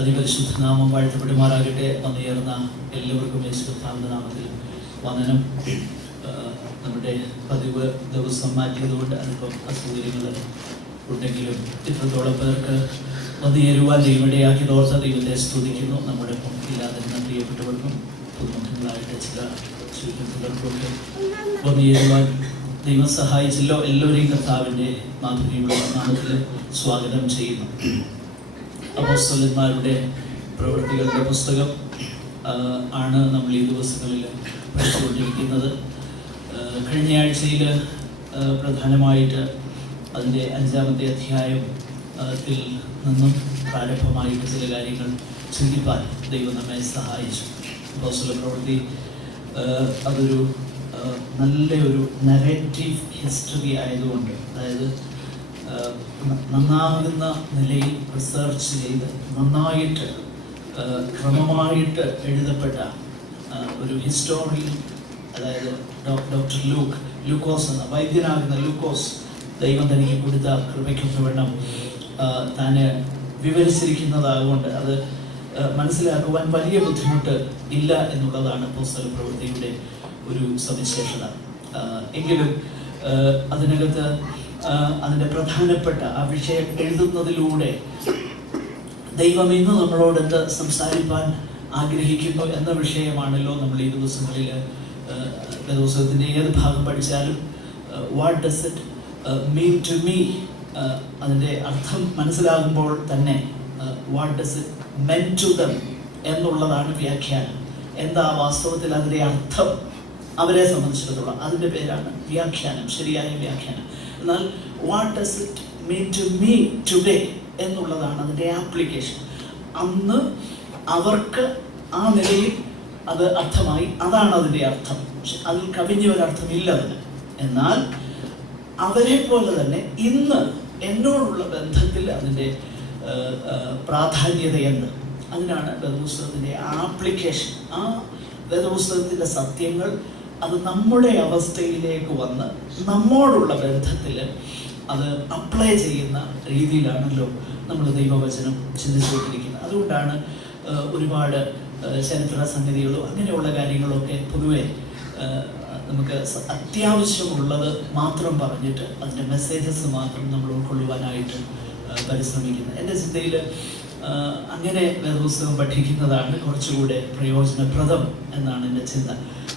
അതിപരിശുദ്ധ നാമം വാഴ്ത്തപ്പെടുമാറാകട്ടെ. വന്നുയർന്ന എല്ലാവർക്കും യേശുവിന്റെ നാമത്തിൽ വന്ദനം. നമ്മുടെ പതിവ് ദിവസം മാറ്റിയതുകൊണ്ട് അല്പം അസൗകര്യങ്ങൾ ഉണ്ടെങ്കിലും ഇത്രത്തോളം പേർക്ക് വന്നുയരുവാൻ ദൈവമിടയാക്കിയതോർത്ത് ദൈവത്തെ സ്തുതിക്കുന്നു. നമ്മുടെ ഒപ്പം ഇല്ലാതിരുന്ന പ്രിയപ്പെട്ടവർക്കും പുതുമുഖങ്ങളായിട്ട് ചില ചുരുക്കത്തിലർക്കൊക്കെ വന്നുയരുവാൻ ദൈവം സഹായിച്ചല്ലോ. എല്ലാവരെയും കർത്താവിൻ്റെ മാധുര്യമുള്ള നാമത്തിൽ സ്വാഗതം ചെയ്യുന്നു. അപ്പോസ്തലന്മാരുടെ പ്രവൃത്തികളുടെ പുസ്തകം ആണ് നമ്മൾ ഈ ദിവസങ്ങളിൽ പഠിച്ചുകൊണ്ടിരിക്കുന്നത്. കഴിഞ്ഞ ആഴ്ചയിൽ പ്രധാനമായിട്ട് അതിൻ്റെ 5-ാമത്തെ അധ്യായത്തിൽ നിന്നും പ്രാരംഭമായിട്ട് ചില കാര്യങ്ങൾ ചിന്തിപ്പാൻ ദൈവം നമ്മെ സഹായിച്ചു. അപ്പോസ്തല പ്രവൃത്തി അതൊരു നല്ലൊരു നറേറ്റീവ് ഹിസ്റ്ററി ആയതുകൊണ്ട്, അതായത് നന്നാകുന്ന നിലയിൽ റിസർച്ച് ചെയ്ത് നന്നായിട്ട് ക്രമമായിട്ട് എഴുതപ്പെട്ട ഒരു ഹിസ്റ്റോറിയൻ, അതായത് ഡോക്ടർ ലൂക്കോസ് എന്ന വൈദ്യനാകുന്ന ലൂക്കോസ് ദൈവം തനിക്ക് കൊടുത്ത കൃപയ്ക്കൊക്കെ വേണം താൻ വിവരിച്ചിരിക്കുന്നതാകൊണ്ട് അത് മനസ്സിലാക്കുവാൻ വലിയ ബുദ്ധിമുട്ട് ഇല്ല എന്നുള്ളതാണ് അപ്പോസ്തല പ്രവൃത്തിയുടെ ഒരു സവിശേഷത. എങ്കിലും അതിനകത്ത് അതിൻ്റെ പ്രധാനപ്പെട്ട ആ വിഷയം എഴുതുന്നതിലൂടെ ദൈവം ഇന്ന് നമ്മളോട് എന്ത് സംസാരിപ്പാൻ ആഗ്രഹിക്കുന്നു എന്ന വിഷയമാണല്ലോ നമ്മൾ ഈ ദിവസങ്ങളിൽ ദിവസത്തിൻ്റെ ഏത് ഭാഗം പഠിച്ചാലും what does it mean to me, അതിൻ്റെ അർത്ഥം മനസ്സിലാകുമ്പോൾ തന്നെ what does it mean to them എന്നുള്ളതാണ് വ്യാഖ്യാനം. എന്താ വാസ്തവത്തിൽ അതിൻ്റെ അർത്ഥം അവരെ സംബന്ധിച്ചിടത്തോളം അതിൻ്റെ പേരാണ് വ്യാഖ്യാനം, ശരിയായ വ്യാഖ്യാനം. എന്നാൽ what does it mean to me today എന്നുള്ളതാണ് അതിൻ്റെ ആപ്ലിക്കേഷൻ. അന്ന് അവർക്ക് ആ നിലയിൽ അത് അർത്ഥമായി, അതാണ് അതിൻ്റെ അർത്ഥം. പക്ഷെ അതിൽ കവിഞ്ഞ ഒരർത്ഥമില്ല അതിന്. എന്നാൽ അവരെ പോലെ തന്നെ ഇന്ന് എന്നോടുള്ള ബന്ധത്തിൽ അതിൻ്റെ പ്രാധാന്യത എന്ത്, അതിനാണ് വേദപുസ്തകത്തിൻ്റെ ആപ്ലിക്കേഷൻ. ആ വേദപുസ്തകത്തിൻ്റെ സത്യങ്ങൾ അത് നമ്മുടെ അവസ്ഥയിലേക്ക് വന്ന് നമ്മോടുള്ള ബന്ധത്തിൽ അത് അപ്ലൈ ചെയ്യുന്ന രീതിയിലാണല്ലോ നമ്മൾ ദൈവവചനം ചിന്തിച്ചുകൊണ്ടിരിക്കുന്നത്. അതുകൊണ്ടാണ് ഒരുപാട് ചരിത്ര സംഗതികളോ അങ്ങനെയുള്ള കാര്യങ്ങളൊക്കെ പൊതുവെ നമുക്ക് അത്യാവശ്യമുള്ളത് മാത്രം പറഞ്ഞിട്ട് അതിൻ്റെ മെസ്സേജസ് മാത്രം നമ്മൾ ഉൾക്കൊള്ളുവാനായിട്ട് പരിശ്രമിക്കുന്നത്. എൻ്റെ ചിന്തയിൽ അങ്ങനെ വേദപുസ്തകം പഠിക്കുന്നതാണ് കുറച്ചുകൂടെ പ്രയോജനപ്രദം എന്നാണ് എൻ്റെ ചിന്ത.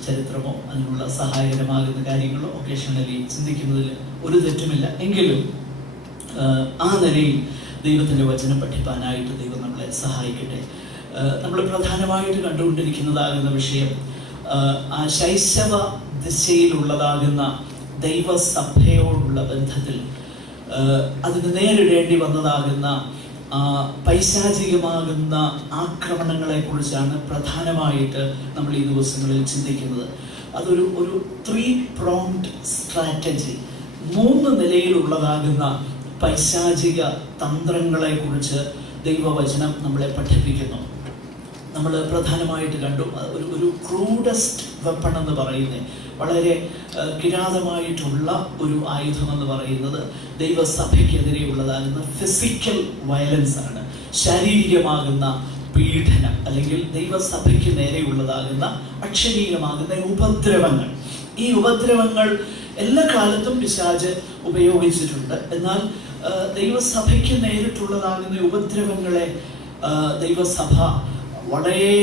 ചരിത്രമോ അതിനുള്ള സഹായകരമാകുന്ന കാര്യങ്ങളോ ഒക്കേഷണലി ചിന്തിക്കുന്നതിൽ ഒരു തെറ്റുമില്ല. എങ്കിലും ആ നിലയിൽ ദൈവത്തിൻ്റെ വചനം പഠിപ്പാനായിട്ട് ദൈവം നമ്മളെ സഹായിക്കട്ടെ. നമ്മൾ പ്രധാനമായിട്ട് കണ്ടുകൊണ്ടിരിക്കുന്നതാകുന്ന വിഷയം ആ ശൈശവ ദിശയിലുള്ളതാകുന്ന ദൈവസഭയോടുള്ള ബന്ധത്തിൽ അതിന് നേരിടേണ്ടി വന്നതാകുന്ന പൈശാചികമാകുന്ന ആക്രമണങ്ങളെ കുറിച്ചാണ് പ്രധാനമായിട്ട് നമ്മൾ ഈ ദിവസങ്ങളിൽ ചിന്തിക്കുന്നത്. അതൊരു 3-pronged സ്ട്രാറ്റജി, 3 നിലയിലുള്ളതാകുന്ന പൈശാചിക തന്ത്രങ്ങളെ കുറിച്ച് ദൈവവചനം നമ്മളെ പഠിപ്പിക്കുന്നു. നമ്മൾ പ്രധാനമായിട്ട് കണ്ടു ഒരു ക്രൂഡസ്റ്റ് വെപ്പൺ എന്ന് പറയുന്നത്, വളരെ കിരാതമായിട്ടുള്ള ഒരു ആയുധമെന്ന് പറയുന്നത് ദൈവസഭയ്ക്കെതിരെയുള്ളതാകുന്ന ഫിസിക്കൽ വയലൻസ് ആണ്. ശാരീരികമാകുന്ന പീഡനം അല്ലെങ്കിൽ ദൈവസഭയ്ക്ക് നേരെയുള്ളതാകുന്ന അക്ഷരീയമാകുന്ന ഉപദ്രവങ്ങൾ. ഈ ഉപദ്രവങ്ങൾ എല്ലാ കാലത്തും പിശാച് ഉപയോഗിച്ചിട്ടുണ്ട്. എന്നാൽ ദൈവസഭയ്ക്ക് നേരിട്ടുള്ളതാകുന്ന ഉപദ്രവങ്ങളെ ദൈവസഭ വളരെ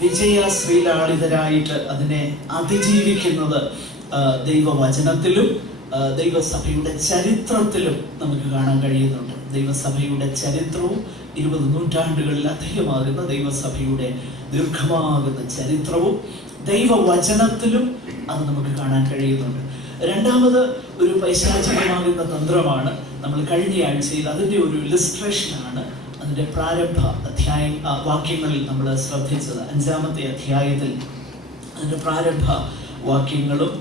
വിജയശ്രീലാളിതരായിട്ട് അതിനെ അതിജീവിക്കുന്നത് ദൈവവചനത്തിലും ദൈവസഭയുടെ ചരിത്രത്തിലും നമുക്ക് കാണാൻ കഴിയുന്നുണ്ട്. ദൈവസഭയുടെ ചരിത്രവും 20 നൂറ്റാണ്ടുകളിലധികമാകുന്ന ദൈവസഭയുടെ ദീർഘമാകുന്ന ചരിത്രവും ദൈവവചനത്തിലും അത് നമുക്ക് കാണാൻ കഴിയുന്നുണ്ട്. രണ്ടാമത് ഒരു പൈശാചികമാകുന്ന തന്ത്രമാണ് നമ്മൾ കഴിഞ്ഞ ആഴ്ചയിൽ അതിൻ്റെ ഒരു ഇല്ലസ്ട്രേഷനാണ് അതിൻ്റെ പ്രാരംഭ വാക്യങ്ങളിൽ നമ്മൾ ശ്രദ്ധിച്ചത്. 5-ാമത്തെ അധ്യായത്തിൽ അതിൻ്റെ പ്രാരംഭ വാക്യങ്ങളും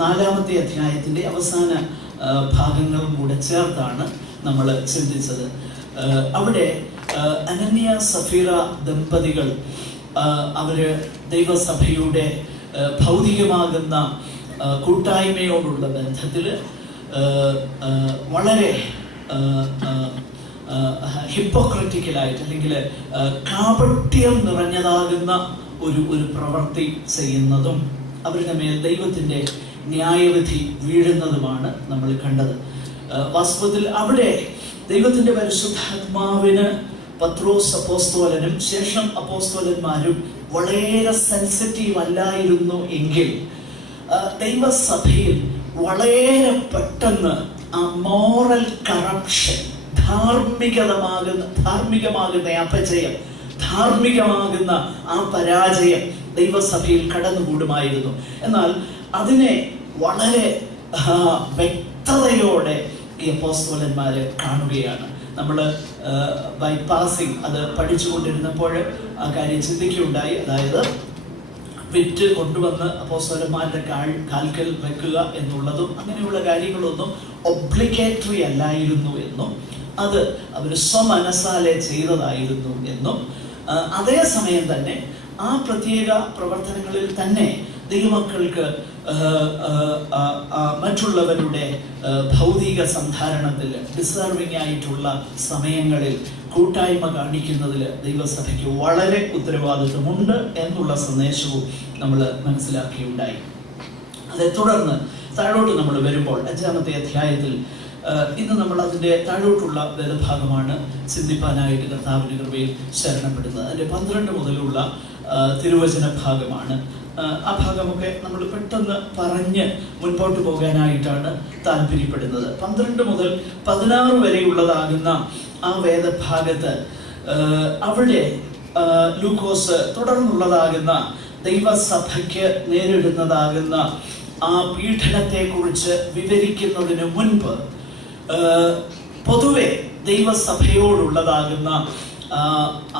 4-ാമത്തെ അധ്യായത്തിൻ്റെ അവസാന ഭാഗങ്ങളും കൂടെ ചേർത്താണ് നമ്മൾ ചിന്തിച്ചത്. അവിടെ അനന്യ സഫീറ ദമ്പതികൾ അവര് ദൈവസഭയുടെ ഭൗതികമാകുന്ന കൂട്ടായ്മയോടുള്ള ബന്ധത്തിൽ വളരെ ഹിപ്പോക്രറ്റിക്കലായിട്ട് അല്ലെങ്കിൽ കാപട്യം നിറഞ്ഞതാകുന്ന ഒരു പ്രവൃത്തി ചെയ്യുന്നതും അവരുടെ മേൽ ദൈവത്തിൻ്റെ ന്യായവിധി വീഴുന്നതുമാണ് നമ്മൾ കണ്ടത്. വാസ്തവത്തിൽ അവിടെ ദൈവത്തിൻ്റെ പരിശുദ്ധാത്മാവിന് പത്രോസ് അപ്പോസ്തലനും ശേഷം അപ്പോസ്തലന്മാരും വളരെ സെൻസിറ്റീവ് അല്ലായിരുന്നു എങ്കിൽ ദൈവസഭയിൽ വളരെ പെട്ടെന്ന് ആ മോറൽ കറപ്ഷൻ, ധാർമ്മികമാകുന്ന അപജയം, ധാർമ്മികമാകുന്ന ആ പരാജയം ദൈവസഭയിൽ കടന്നുകൂടുമായിരുന്നു. എന്നാൽ അതിനെ വളരെ വ്യക്തതയോടെ ഈ അപ്പോസ്തലന്മാര് കാണുകയാണ്. നമ്മൾ ബൈപാസിങ് അത് പഠിച്ചുകൊണ്ടിരുന്നപ്പോൾ ആ കാര്യം ചിന്തിക്കുകയുണ്ടായി. അതായത് വിറ്റ് കൊണ്ടുവന്ന് അപ്പോസ്തലന്മാരുടെ കാൽക്കൽ വെക്കുക എന്നുള്ളതും അങ്ങനെയുള്ള കാര്യങ്ങളൊന്നും ഒബ്ലിഗേറ്ററി അല്ലായിരുന്നു എന്നും അത് അവർ സ്വമനസാലെ ചെയ്തതായിരുന്നു എന്നും അതേസമയം തന്നെ ആ പ്രത്യേക പ്രവർത്തനങ്ങളിൽ തന്നെ ദൈവമക്കൾക്ക് മറ്റുള്ളവരുടെ ഭൗതിക സന്ധാരണത്തിൽ ഡിസർവിംഗ് ആയിട്ടുള്ള സമയങ്ങളിൽ കൂട്ടായ്മ കാണിക്കുന്നതിൽ ദൈവസഭയ്ക്ക് വളരെ ഉത്തരവാദിത്വമുണ്ട് എന്നുള്ള സന്ദേശവും നമ്മൾ മനസ്സിലാക്കിയുണ്ടായി. അതേ തുടർന്ന് താഴോട്ട് നമ്മൾ വരുമ്പോൾ 5-ാമത്തെ അധ്യായത്തിൽ ഇന്ന് നമ്മൾ അതിൻ്റെ താഴോട്ടുള്ള വേദഭാഗമാണ് ചിന്തിപ്പാനായിട്ട് കർത്താവിൻ്റെ കൃപയിൽ ശരണപ്പെടുന്നത്. അതിൻ്റെ 12 മുതലുള്ള തിരുവചന ഭാഗമാണ്. ആ ഭാഗമൊക്കെ നമ്മൾ പെട്ടെന്ന് പറഞ്ഞ് മുൻപോട്ട് പോകാനായിട്ടാണ് താല്പര്യപ്പെടുന്നത്. 12 മുതൽ 16 വരെയുള്ളതാകുന്ന ആ വേദഭാഗത്ത് അവിടെ ലൂക്കോസ് തുടർന്നുള്ളതാകുന്ന ദൈവസഭയ്ക്ക് നേരിടുന്നതാകുന്ന ആ പീഡനത്തെക്കുറിച്ച് വിവരിക്കുന്നതിന് മുൻപ് പൊതുവെ ദൈവസഭയോടുള്ളതാകുന്ന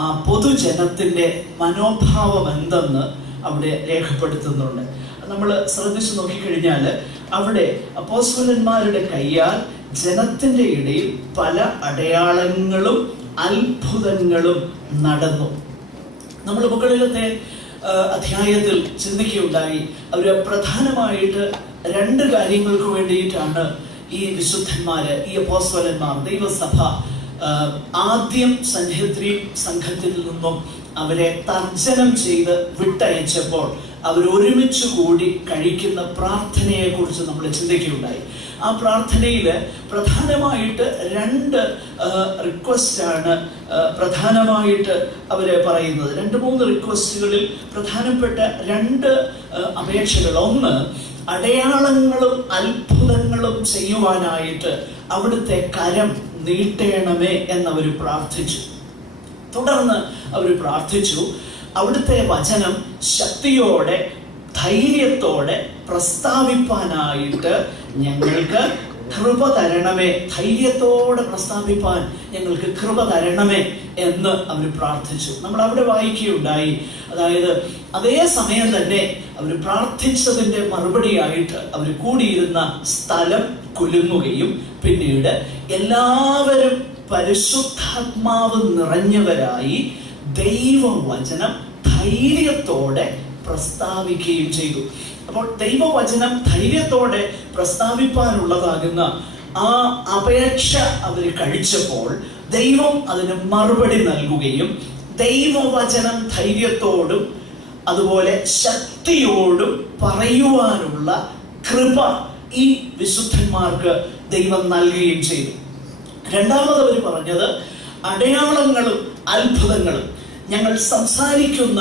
ആ പൊതുജനത്തിൻ്റെ മനോഭാവം എന്തെന്ന് അവിടെ രേഖപ്പെടുത്തുന്നുണ്ട്. നമ്മൾ ശ്രദ്ധിച്ചു നോക്കിക്കഴിഞ്ഞാൽ അവിടെ അപ്പോസ്തലന്മാരുടെ കയ്യാൽ ജനത്തിൻ്റെ ഇടയിൽ പല അടയാളങ്ങളും അത്ഭുതങ്ങളും നടന്നു. നമ്മൾ മുകളിലത്തെ അധ്യായത്തിൽ ചിന്തിക്കുകയുണ്ടായി. അവർ പ്രധാനമായിട്ട് 2 കാര്യങ്ങൾക്ക് വേണ്ടിയിട്ടാണ് ഈ വിശുദ്ധന്മാര്, ഈ അപ്പോസ്തലന്മാർ, ദൈവസഭ ആദ്യം സൻഹെദ്രീൻ സംഘത്തിൽ നിന്നും അവരെ തർജ്ജനം ചെയ്ത് വിട്ടയച്ചപ്പോൾ അവരൊരുമിച്ച് കൂടി കഴിക്കുന്ന പ്രാർത്ഥനയെ കുറിച്ച് നമ്മൾ ചിന്തിക്കുകയുണ്ടായി. ആ പ്രാർത്ഥനയിൽ പ്രധാനമായിട്ട് 2 റിക്വസ്റ്റാണ് പ്രധാനമായിട്ട് അവര് പറയുന്നത്. 2-3 റിക്വസ്റ്റുകളിൽ പ്രധാനപ്പെട്ട 2 അപേക്ഷകൾ. ഒന്ന്, അടയാളങ്ങളും അത്ഭുതങ്ങളും ചെയ്യുവാനായിട്ട് അവിടുത്തെ കരം നീട്ടേണമേ എന്നവർ പ്രാർത്ഥിച്ചു. തുടർന്ന് അവർ പ്രാർത്ഥിച്ചു, അവിടുത്തെ വചനം ശക്തിയോടെ ധൈര്യത്തോടെ പ്രസ്താവിപ്പാനായിട്ട് ഞങ്ങൾക്ക് കൃപ തരണമേ, ധൈര്യത്തോടെ പ്രസ്താവിപ്പാൻ ഞങ്ങൾക്ക് കൃപ തരണമേ എന്ന് അവർ പ്രാർത്ഥിച്ചു. നമ്മൾ അവിടെ വായിക്കുകയുണ്ടായി. അതായത് അതേ സമയം തന്നെ അവർ പ്രാർത്ഥിച്ചതിൻ്റെ മറുപടിയായിട്ട് അവർ കൂടിയിരുന്ന സ്ഥലം കുലുങ്ങുകയും പിന്നീട് എല്ലാവരും പരിശുദ്ധാത്മാവ് നിറഞ്ഞവരായി ദൈവവചനം ധൈര്യത്തോടെ പ്രസ്താവിക്കുകയും ചെയ്തു. അപ്പോൾ ദൈവവചനം ധൈര്യത്തോടെ പ്രസ്താവിപ്പാനുള്ളതാകുന്ന ആ അപേക്ഷ അവർ കഴിച്ചപ്പോൾ ദൈവം അതിന് മറുപടി നൽകുകയും ദൈവവചനം ധൈര്യത്തോടും അതുപോലെ ശക്തിയോടും പറയുവാനുള്ള കൃപ ഈ വിശുദ്ധന്മാർക്ക് ദൈവം നൽകുകയും ചെയ്തു. രണ്ടാമത് അവർ പറഞ്ഞത്, അടയാളങ്ങളും അത്ഭുതങ്ങളും ഞങ്ങൾ സംസാരിക്കുന്ന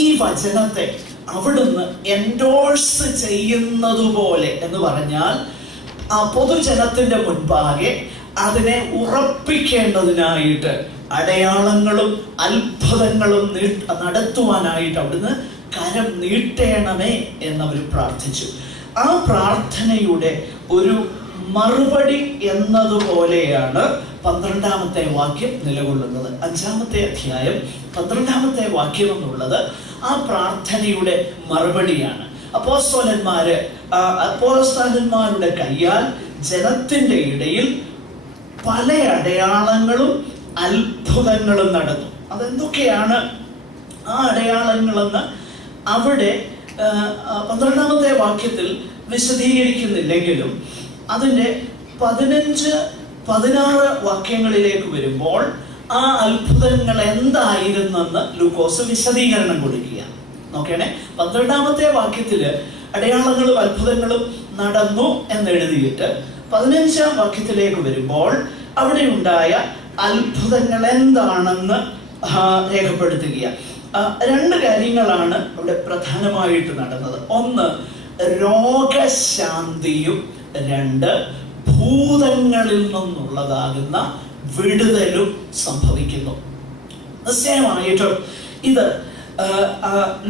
ഈ വചനത്തെ അവിടുന്ന് എൻഡോഴ്സ് ചെയ്യുന്നതുപോലെ എന്ന് പറഞ്ഞാൽ ആ പൊതുജനത്തിന്റെ മുൻപാകെ അതിനെ ഉറപ്പിക്കേണ്ടതിനായിട്ട് അടയാളങ്ങളും അത്ഭുതങ്ങളും നടത്തുവാനായിട്ട് അവിടുന്ന് കരം നീട്ടേണമേ എന്നവർ പ്രാർത്ഥിച്ചു. ആ പ്രാർത്ഥനയുടെ ഒരു മറുപടി എന്നതുപോലെയാണ് 12-ാമത്തെ വാക്യം നിലകൊള്ളുന്നത്. 5-ാമത്തെ അധ്യായം 12-ാമത്തെ വാക്യം എന്നുള്ളത് ആ പ്രാർത്ഥനയുടെ മറുപടിയാണ്. അപ്പോസ്തലന്മാരുടെ കയ്യാൽ ജനത്തിന്റെ ഇടയിൽ പല അടയാളങ്ങളും അത്ഭുതങ്ങളും നടന്നു. അതെന്തൊക്കെയാണ് ആ അടയാളങ്ങളെന്ന് അവിടെ 12-ാമത്തെ വാക്യത്തിൽ വിശദീകരിക്കുന്നില്ലെങ്കിലും അതിൻ്റെ 15 16 വാക്യങ്ങളിലേക്ക് വരുമ്പോൾ ആ അത്ഭുതങ്ങൾ എന്തായിരുന്നെന്ന് ലൂക്കോസ് വിശദീകരണം കൊടുക്കുക. നോക്കണേ, 12ാമത്തെ വാക്യത്തില് അടയാളങ്ങളും അത്ഭുതങ്ങളും നടന്നു എന്നെഴുതിയിട്ട് 15ാം വാക്യത്തിലേക്ക് വരുമ്പോൾ അവിടെ ഉണ്ടായ അത്ഭുതങ്ങൾ എന്താണെന്ന് രേഖപ്പെടുത്തുക. 2 കാര്യങ്ങളാണ് അവിടെ പ്രധാനമായിട്ട് നടന്നത്. 1 രോഗശാന്തിയും, 2 ഭൂതങ്ങളിൽ നിന്നുള്ളതാകുന്ന വിടുതലും സംഭവിക്കുന്നു. നിശ്ചയമായിട്ടും ഇത്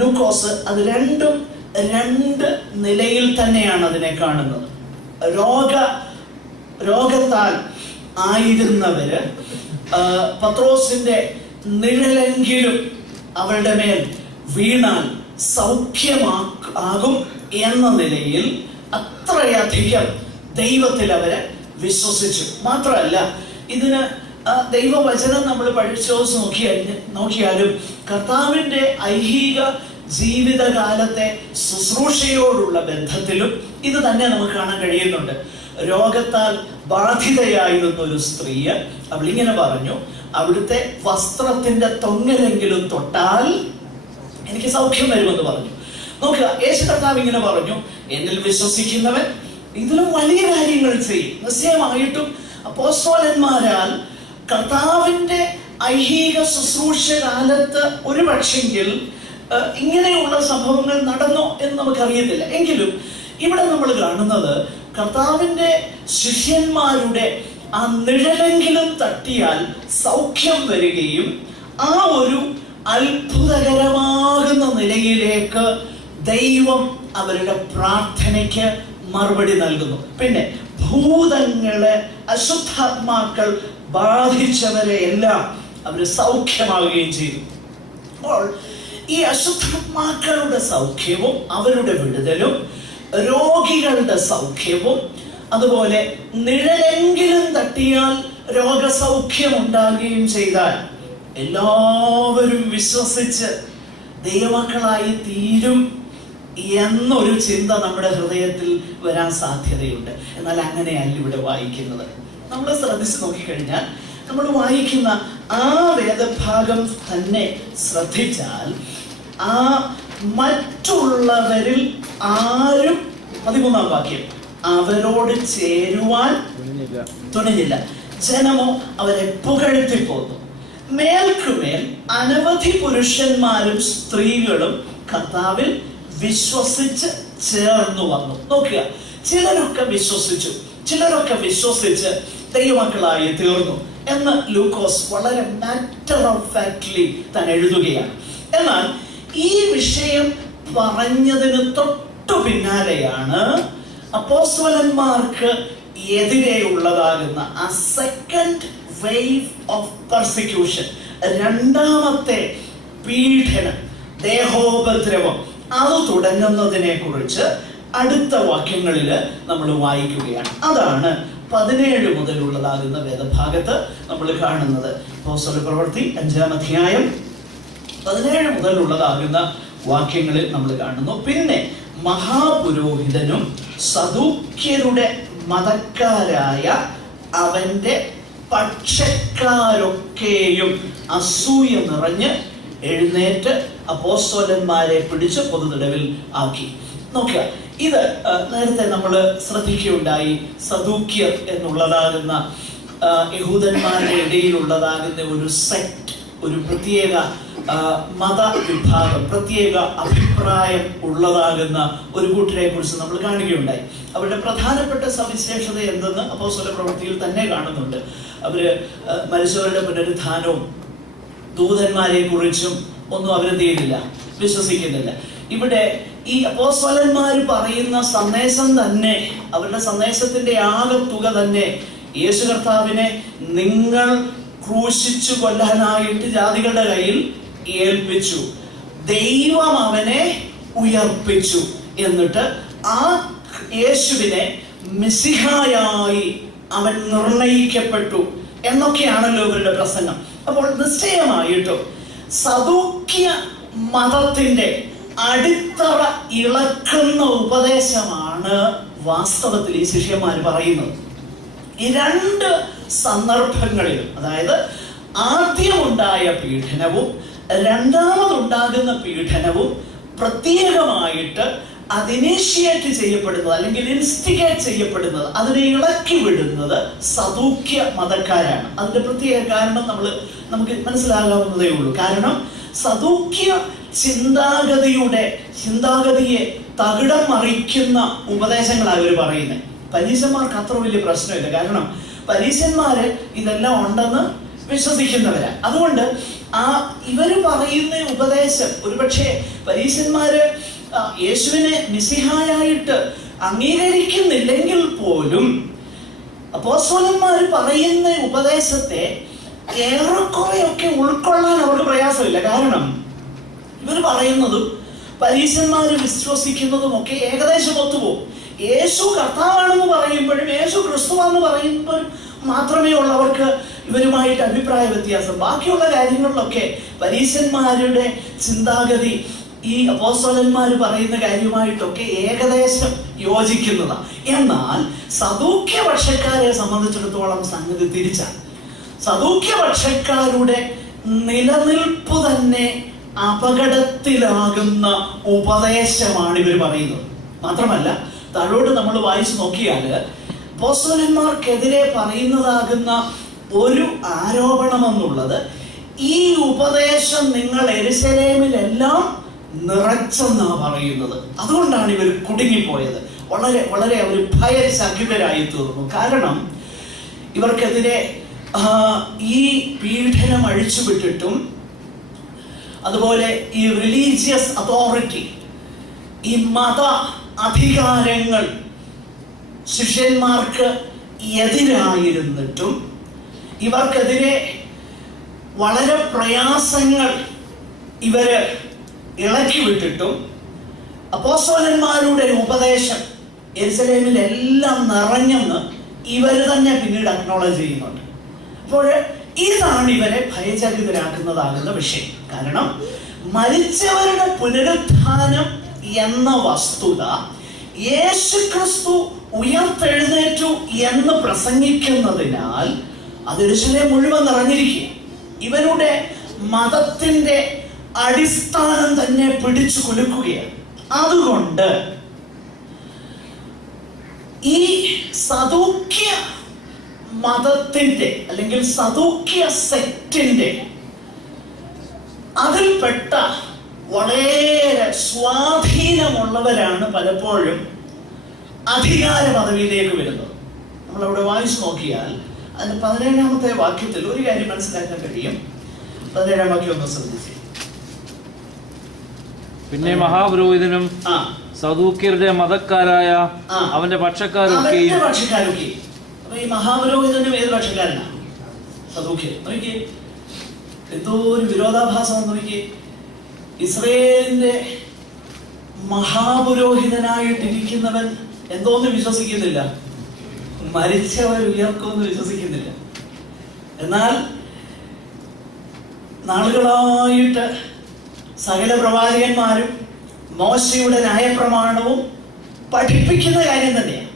ലൂക്കോസ് അത് രണ്ടും 2 നിലയിൽ തന്നെയാണ് അതിനെ കാണുന്നത്. രോഗത്താൽ ആയിരുന്നവര് പത്രോസിന്റെ നിഴലെങ്കിലും അവരുടെ മേൽ വീണാൽ സൗഖ്യമാകും എന്ന നിലയിൽ അത്രയധികം ദൈവത്തിൽ അവര് വിശ്വസിച്ചു. മാത്രമല്ല, ഇതിന് ദൈവവചനം നമ്മൾ പഠിച്ചോ നോക്കിയാലും കർത്താവിന്റെ ഐഹിക ജീവിതകാലത്തെ ശുശ്രൂഷയോടുള്ള ബന്ധത്തിലും ഇത് തന്നെ നമുക്ക് കാണാൻ കഴിയുന്നുണ്ട്. രോഗത്താൽ ബാധിതയായിരുന്ന ഒരു സ്ത്രീ, അവൾ ഇങ്ങനെ പറഞ്ഞു, അവിടുത്തെ വസ്ത്രത്തിന്റെ തൊങ്ങലെങ്കിലും തൊട്ടാൽ എനിക്ക് സൗഖ്യം വരുമെന്ന് പറഞ്ഞു. നോക്കുക, യേശു കർത്താവ് ഇങ്ങനെ പറഞ്ഞു, എന്നിൽ വിശ്വസിക്കുന്നവൻ ഇതിലും വലിയ കാര്യങ്ങൾ ചെയ്യും. നിശ്ചയമായിട്ടും അപ്പോസ്തലന്മാരാൽ കർത്താവിന്റെ ഐഹിക ശുശ്രൂഷ കാലത്ത് ഒരു പക്ഷെങ്കിൽ ഇങ്ങനെയുള്ള സംഭവങ്ങൾ നടന്നോ എന്ന് നമുക്കറിയത്തില്ല. എങ്കിലും ഇവിടെ നമ്മൾ കാണുന്നത് കർത്താവിന്റെ ശിഷ്യന്മാരുടെ ആ നിഴലെങ്കിലും തട്ടിയാൽ സൗഖ്യം വരികയും ആ ഒരു അത്ഭുതകരമാകുന്ന നിലയിലേക്ക് ദൈവം അവരുടെ പ്രാർത്ഥനയ്ക്ക് മറുപടി നൽകുന്നു. പിന്നെ ഭൂതങ്ങളെ, അശുദ്ധാത്മാക്കൾ ബാധിച്ചവരെ എല്ലാം അവർ സൗഖ്യമാവുകയും ചെയ്തു. അപ്പോൾ ഈ അശുദ്ധാത്മാക്കളുടെ സൗഖ്യവും അവരുടെ വിടുതലും, രോഗികളുടെ സൗഖ്യവും, അതുപോലെ നിഴലെങ്കിലും തട്ടിയാൽ രോഗസൗഖ്യം ഉണ്ടാകുകയും ചെയ്താൽ എല്ലാവരും വിശ്വസിച്ച് ദൈവമക്കളായി തീരും എന്നൊരു ചിന്ത നമ്മുടെ ഹൃദയത്തിൽ വരാൻ സാധ്യതയുണ്ട്. എന്നാൽ അങ്ങനെയല്ല ഇവിടെ വായിക്കുന്നത്. നമ്മൾ ശ്രദ്ധിച്ച് നോക്കിക്കഴിഞ്ഞാൽ നമ്മൾ വായിക്കുന്ന ആ വേദഭാഗം തന്നെ ശ്രദ്ധിച്ചാൽ ആ മറ്റുള്ളവരിൽ ആരും, 13ാം വാക്യം, അവരോട് ചേരുവാൻ തുനിഞ്ഞില്ല. ജനമോ അവരെ പുകഴ്ത്തിപ്പോന്നു. മേൽക്കുമേൽ അനവധി പുരുഷന്മാരും സ്ത്രീകളും കർത്താവിൽ വിശ്വസിച്ച് ചേർന്നു വന്നു. നോക്കുക, ചിലരൊക്കെ വിശ്വസിച്ച് ദൈവമക്കളായി തീർന്നു എന്ന് ലൂക്കോസ് വളരെ മാറ്റർ ഓഫ് ഫാക്ട്ലി താൻ എഴുതുകയാണ്. എന്നാൽ ഈ വിഷയം പറഞ്ഞതിന് തൊട്ടു പിന്നാലെയാണ് അപ്പോസ്തലന്മാർക്ക് എതിരെയുള്ളതാകുന്ന ആ സെക്കൻഡ് വേവ് ഓഫ് പെർസിക്യൂഷൻ, 2ാമത്തെ പീഡനം, ദേഹോപദ്രവം, അത് തുടങ്ങുന്നതിനെ കുറിച്ച് അടുത്ത വാക്യങ്ങളിൽ നമ്മൾ വായിക്കുകയാണ്. അതാണ് 17 മുതലുള്ളതാകുന്ന വേദഭാഗത്ത് നമ്മൾ കാണുന്നത്. അപ്പോസ്തല പ്രവൃത്തി 5-ാം അധ്യായം 17 മുതലുള്ളതാകുന്ന വാക്യങ്ങളിൽ നമ്മൾ കാണുന്നു. പിന്നെ മഹാപുരോഹിതനും സദൂക്യരുടെ മതക്കാരായ അവന്റെ പക്ഷക്കാരൊക്കെയും അസൂയ നിറഞ്ഞ് എഴുന്നേറ്റ് അപ്പോസ്തലന്മാരെ പിടിച്ച് പൊതുനിടവിൽ ആക്കി. നോക്കുക, ഇത് നേരത്തെ നമ്മൾ ശ്രദ്ധിക്കുകയുണ്ടായി. സദൂക്യർ എന്നുള്ളതാകുന്ന യഹൂദന്മാരുടെ ഇടയിലുള്ളതാകുന്ന ഒരു സെക്ട്, ഒരു പ്രത്യേക മതവിഭാഗം, പ്രത്യേക അഭിപ്രായം ഉള്ളതാകുന്ന ഒരു കൂട്ടരെ കുറിച്ച് നമ്മൾ കാണുകയുണ്ടായി. അവരുടെ പ്രധാനപ്പെട്ട സവിശേഷത എന്തെന്ന് അപ്പോസ്തല പ്രവൃത്തിയിൽ തന്നെ കാണുന്നുണ്ട്. അവര് മരിച്ചവരുടെ പുനരുത്ഥാനവും ദൂതന്മാരെ കുറിച്ചും ഒന്നും അവരെന്ത് ചെയ്യുന്നില്ല, വിശ്വസിക്കുന്നില്ല. ഇവിടെ ഈ അപ്പോസ്തലന്മാർ പറയുന്ന സന്ദേശം തന്നെ, അവരുടെ സന്ദേശത്തിന്റെ ആകത്തുക തന്നെ യേശു കർത്താവിനെ നിങ്ങൾ ക്രൂശിച്ചു കൊല്ലാനായിട്ട് ജാതികളുടെ കയ്യിൽ ഏൽപ്പിച്ചു, ദൈവം അവനെ ഉയർപ്പിച്ചു, എന്നിട്ട് ആ യേശുവിനെ മെസ്സിഹായായി അവൻ നിർണയിക്കപ്പെട്ടു എന്നൊക്കെയാണല്ലോ ഇവരുടെ പ്രസംഗം. അപ്പോൾ നിശ്ചയമായിട്ടും സദൂക്യ മതത്തിന്റെ അടിത്തറ ഇളക്കുന്ന ഉപദേശമാണ് വാസ്തവത്തിൽ ഈ ശിഷ്യന്മാർ പറയുന്നത്. ഈ 2 സന്ദർഭങ്ങളിലും, അതായത് ആദ്യമുണ്ടായ പീഡനവും രണ്ടാമതുണ്ടാകുന്ന പീഡനവും പ്രത്യേകമായിട്ട് അത് ഇനീഷ്യേറ്റ് ചെയ്യപ്പെടുന്നത് അല്ലെങ്കിൽ ഇൻസ്റ്റിഗേറ്റ് ചെയ്യപ്പെടുന്നത്, അതിനെ ഇളക്കി വിടുന്നത് സദൂക്യ മതക്കാരാണ്. അതിന്റെ പ്രത്യേക കാരണം നമുക്ക് മനസ്സിലാകാവുന്നതേ ഉള്ളൂ. കാരണം സദൂക്യ ചിന്താഗതിയെ തകിടം മറിക്കുന്ന ഉപദേശങ്ങളാണ് ഇവർ പറയുന്നത്. പരീശന്മാർക്ക് അത്ര വലിയ പ്രശ്നമില്ല. കാരണം പരീശന്മാര് ഇതെല്ലാം ഉണ്ടെന്ന് വിശ്വസിക്കുന്നവരാ. അതുകൊണ്ട് ഇവര് പറയുന്ന ഉപദേശം ഒരുപക്ഷെ പരീശന്മാര് യേശുവിനെ മിശിഹായായിട്ട് അംഗീകരിക്കുന്നില്ലെങ്കിൽ പോലും അപ്പോസ്തലന്മാർ പറയുന്ന ഉപദേശത്തെ ഏറെക്കുറെയൊക്കെ ഉൾക്കൊള്ളാൻ അവർക്ക് പ്രയാസമില്ല. കാരണം ഇവർ പറയുന്നതും പരീശന്മാര് വിശ്വസിക്കുന്നതും ഒക്കെ ഏകദേശം ഒത്തുപോകും. യേശു കർത്താവാണെന്ന് പറയുമ്പോഴും യേശു ക്രിസ്തുവാണെന്ന് പറയുമ്പോഴും മാത്രമേ ഉള്ളവർക്ക് ഇവരുമായിട്ട് അഭിപ്രായ വ്യത്യാസം. ബാക്കിയുള്ള കാര്യങ്ങളിലൊക്കെ പരീശന്മാരുടെ ചിന്താഗതി ഈ അപ്പോസ്തലന്മാർ പറയുന്ന കാര്യമായിട്ടൊക്കെ ഏകദേശം യോജിക്കുന്നതാണ്. എന്നാൽ സദൂക്യപക്ഷക്കാരെ സംബന്ധിച്ചിടത്തോളം സംഗതി തിരിച്ചാണ്. സദൂക്യപക്ഷക്കാരുടെ നിലനിൽപ്പ് തന്നെ അപകടത്തിലാകുന്ന ഉപദേശമാണ് ഇവർ പറയുന്നത്. മാത്രമല്ല, താഴോട്ട് നമ്മൾ വായിച്ചു നോക്കിയാൽ അപ്പോസ്തലന്മാർക്കെതിരെ പറയുന്നതാകുന്ന ഒരു ആരോപണം എന്നുള്ളത്, ഈ ഉപദേശം നിങ്ങൾ യെരൂശലേമിലെല്ലാം നിറച്ചെന്നാ പറയുന്നത്. അതുകൊണ്ടാണ് ഇവർ കുടുങ്ങിപ്പോയത്. വളരെ വളരെ അവർ ഭയചകിതരായി തീർന്നു. കാരണം ഇവർക്കെതിരെ ഈ പീഡനം അഴിച്ചുവിട്ടിട്ടും അതുപോലെ ഈ റിലീജിയസ് അതോറിറ്റി, ഈ മത അധികാരങ്ങൾ ശിഷ്യന്മാർക്ക് എതിരായിരുന്നിട്ടും ഇവർക്കെതിരെ വളരെ പ്രയാസങ്ങൾ ഇവര് ഇളക്കി വിട്ടിട്ടും അപ്പോസ്തലന്മാരുടെ ഉപദേശം യെരൂശലേമിലെല്ലാം നിറഞ്ഞെന്ന് ഇവര് തന്നെ പിന്നീട് അക്നോളജ് ചെയ്യുന്നുണ്ട്. അപ്പോൾ ഇതാണ് ഇവരെ ഭയചകിതരാക്കുന്നതാകുന്ന വിഷയം. കാരണം മരിച്ചവരുടെ പുനരുത്ഥാനം എന്ന വസ്തുത യേശുക്രിസ്തു ഉയർത്തെഴുന്നേറ്റു എന്ന് പ്രസംഗിക്കുന്നതിനാൽ അത് യെരൂശലേം മുഴുവൻ നിറഞ്ഞിരിക്കുക. ഇവരുടെ മതത്തിന്റെ അടിസ്ഥാനം തന്നെ പിടിച്ചു കുലുക്കുകയാണ്. അതുകൊണ്ട് ഈ സദൂക്യ മതത്തിന്റെ അല്ലെങ്കിൽ സദൂക്യ സെക്റ്റിന്റെ അതിൽപ്പെട്ട വളരെ സ്വാധീനമുള്ളവരാണ് പലപ്പോഴും അധികാര പദവിയിലേക്ക് വരുന്നത്. നമ്മളവിടെ വായിച്ചു നോക്കിയാൽ അതിന് 17-ാമത്തെ വാക്യത്തിൽ ഒരു കാര്യം മനസ്സിലാക്കാൻ കഴിയും. 17-ാം വാക്യം ഒന്ന് ശ്രദ്ധിച്ചു. പിന്നെ മഹാപുരോഹിതനും സദൂക്യരുടെ മതക്കാരായ അവന്റെ പക്ഷക്കാരൊക്കെ. അപ്പൊ ഈ മഹാപുരോഹിതനും ഏത് പക്ഷക്കാരനാണ്? സദൂക്യർ. നോക്കിയേ, എന്തോ ഒരു വിരോധാഭാസം. നോക്കിയേ, ഇസ്രയേലിന്റെ മഹാപുരോഹിതനായിട്ടിരിക്കുന്നവൻ എന്തോന്ന് വിശ്വസിക്കുന്നില്ല, മരിച്ചവർ ഉയർക്കുമെന്ന് വിശ്വസിക്കുന്നില്ല. എന്നാൽ നാളുകളായിട്ട് സകല പ്രവാചകന്മാരും മോശയുടെ ന്യായപ്രമാണവും പഠിപ്പിക്കുന്ന കാര്യം തന്നെയാണ്.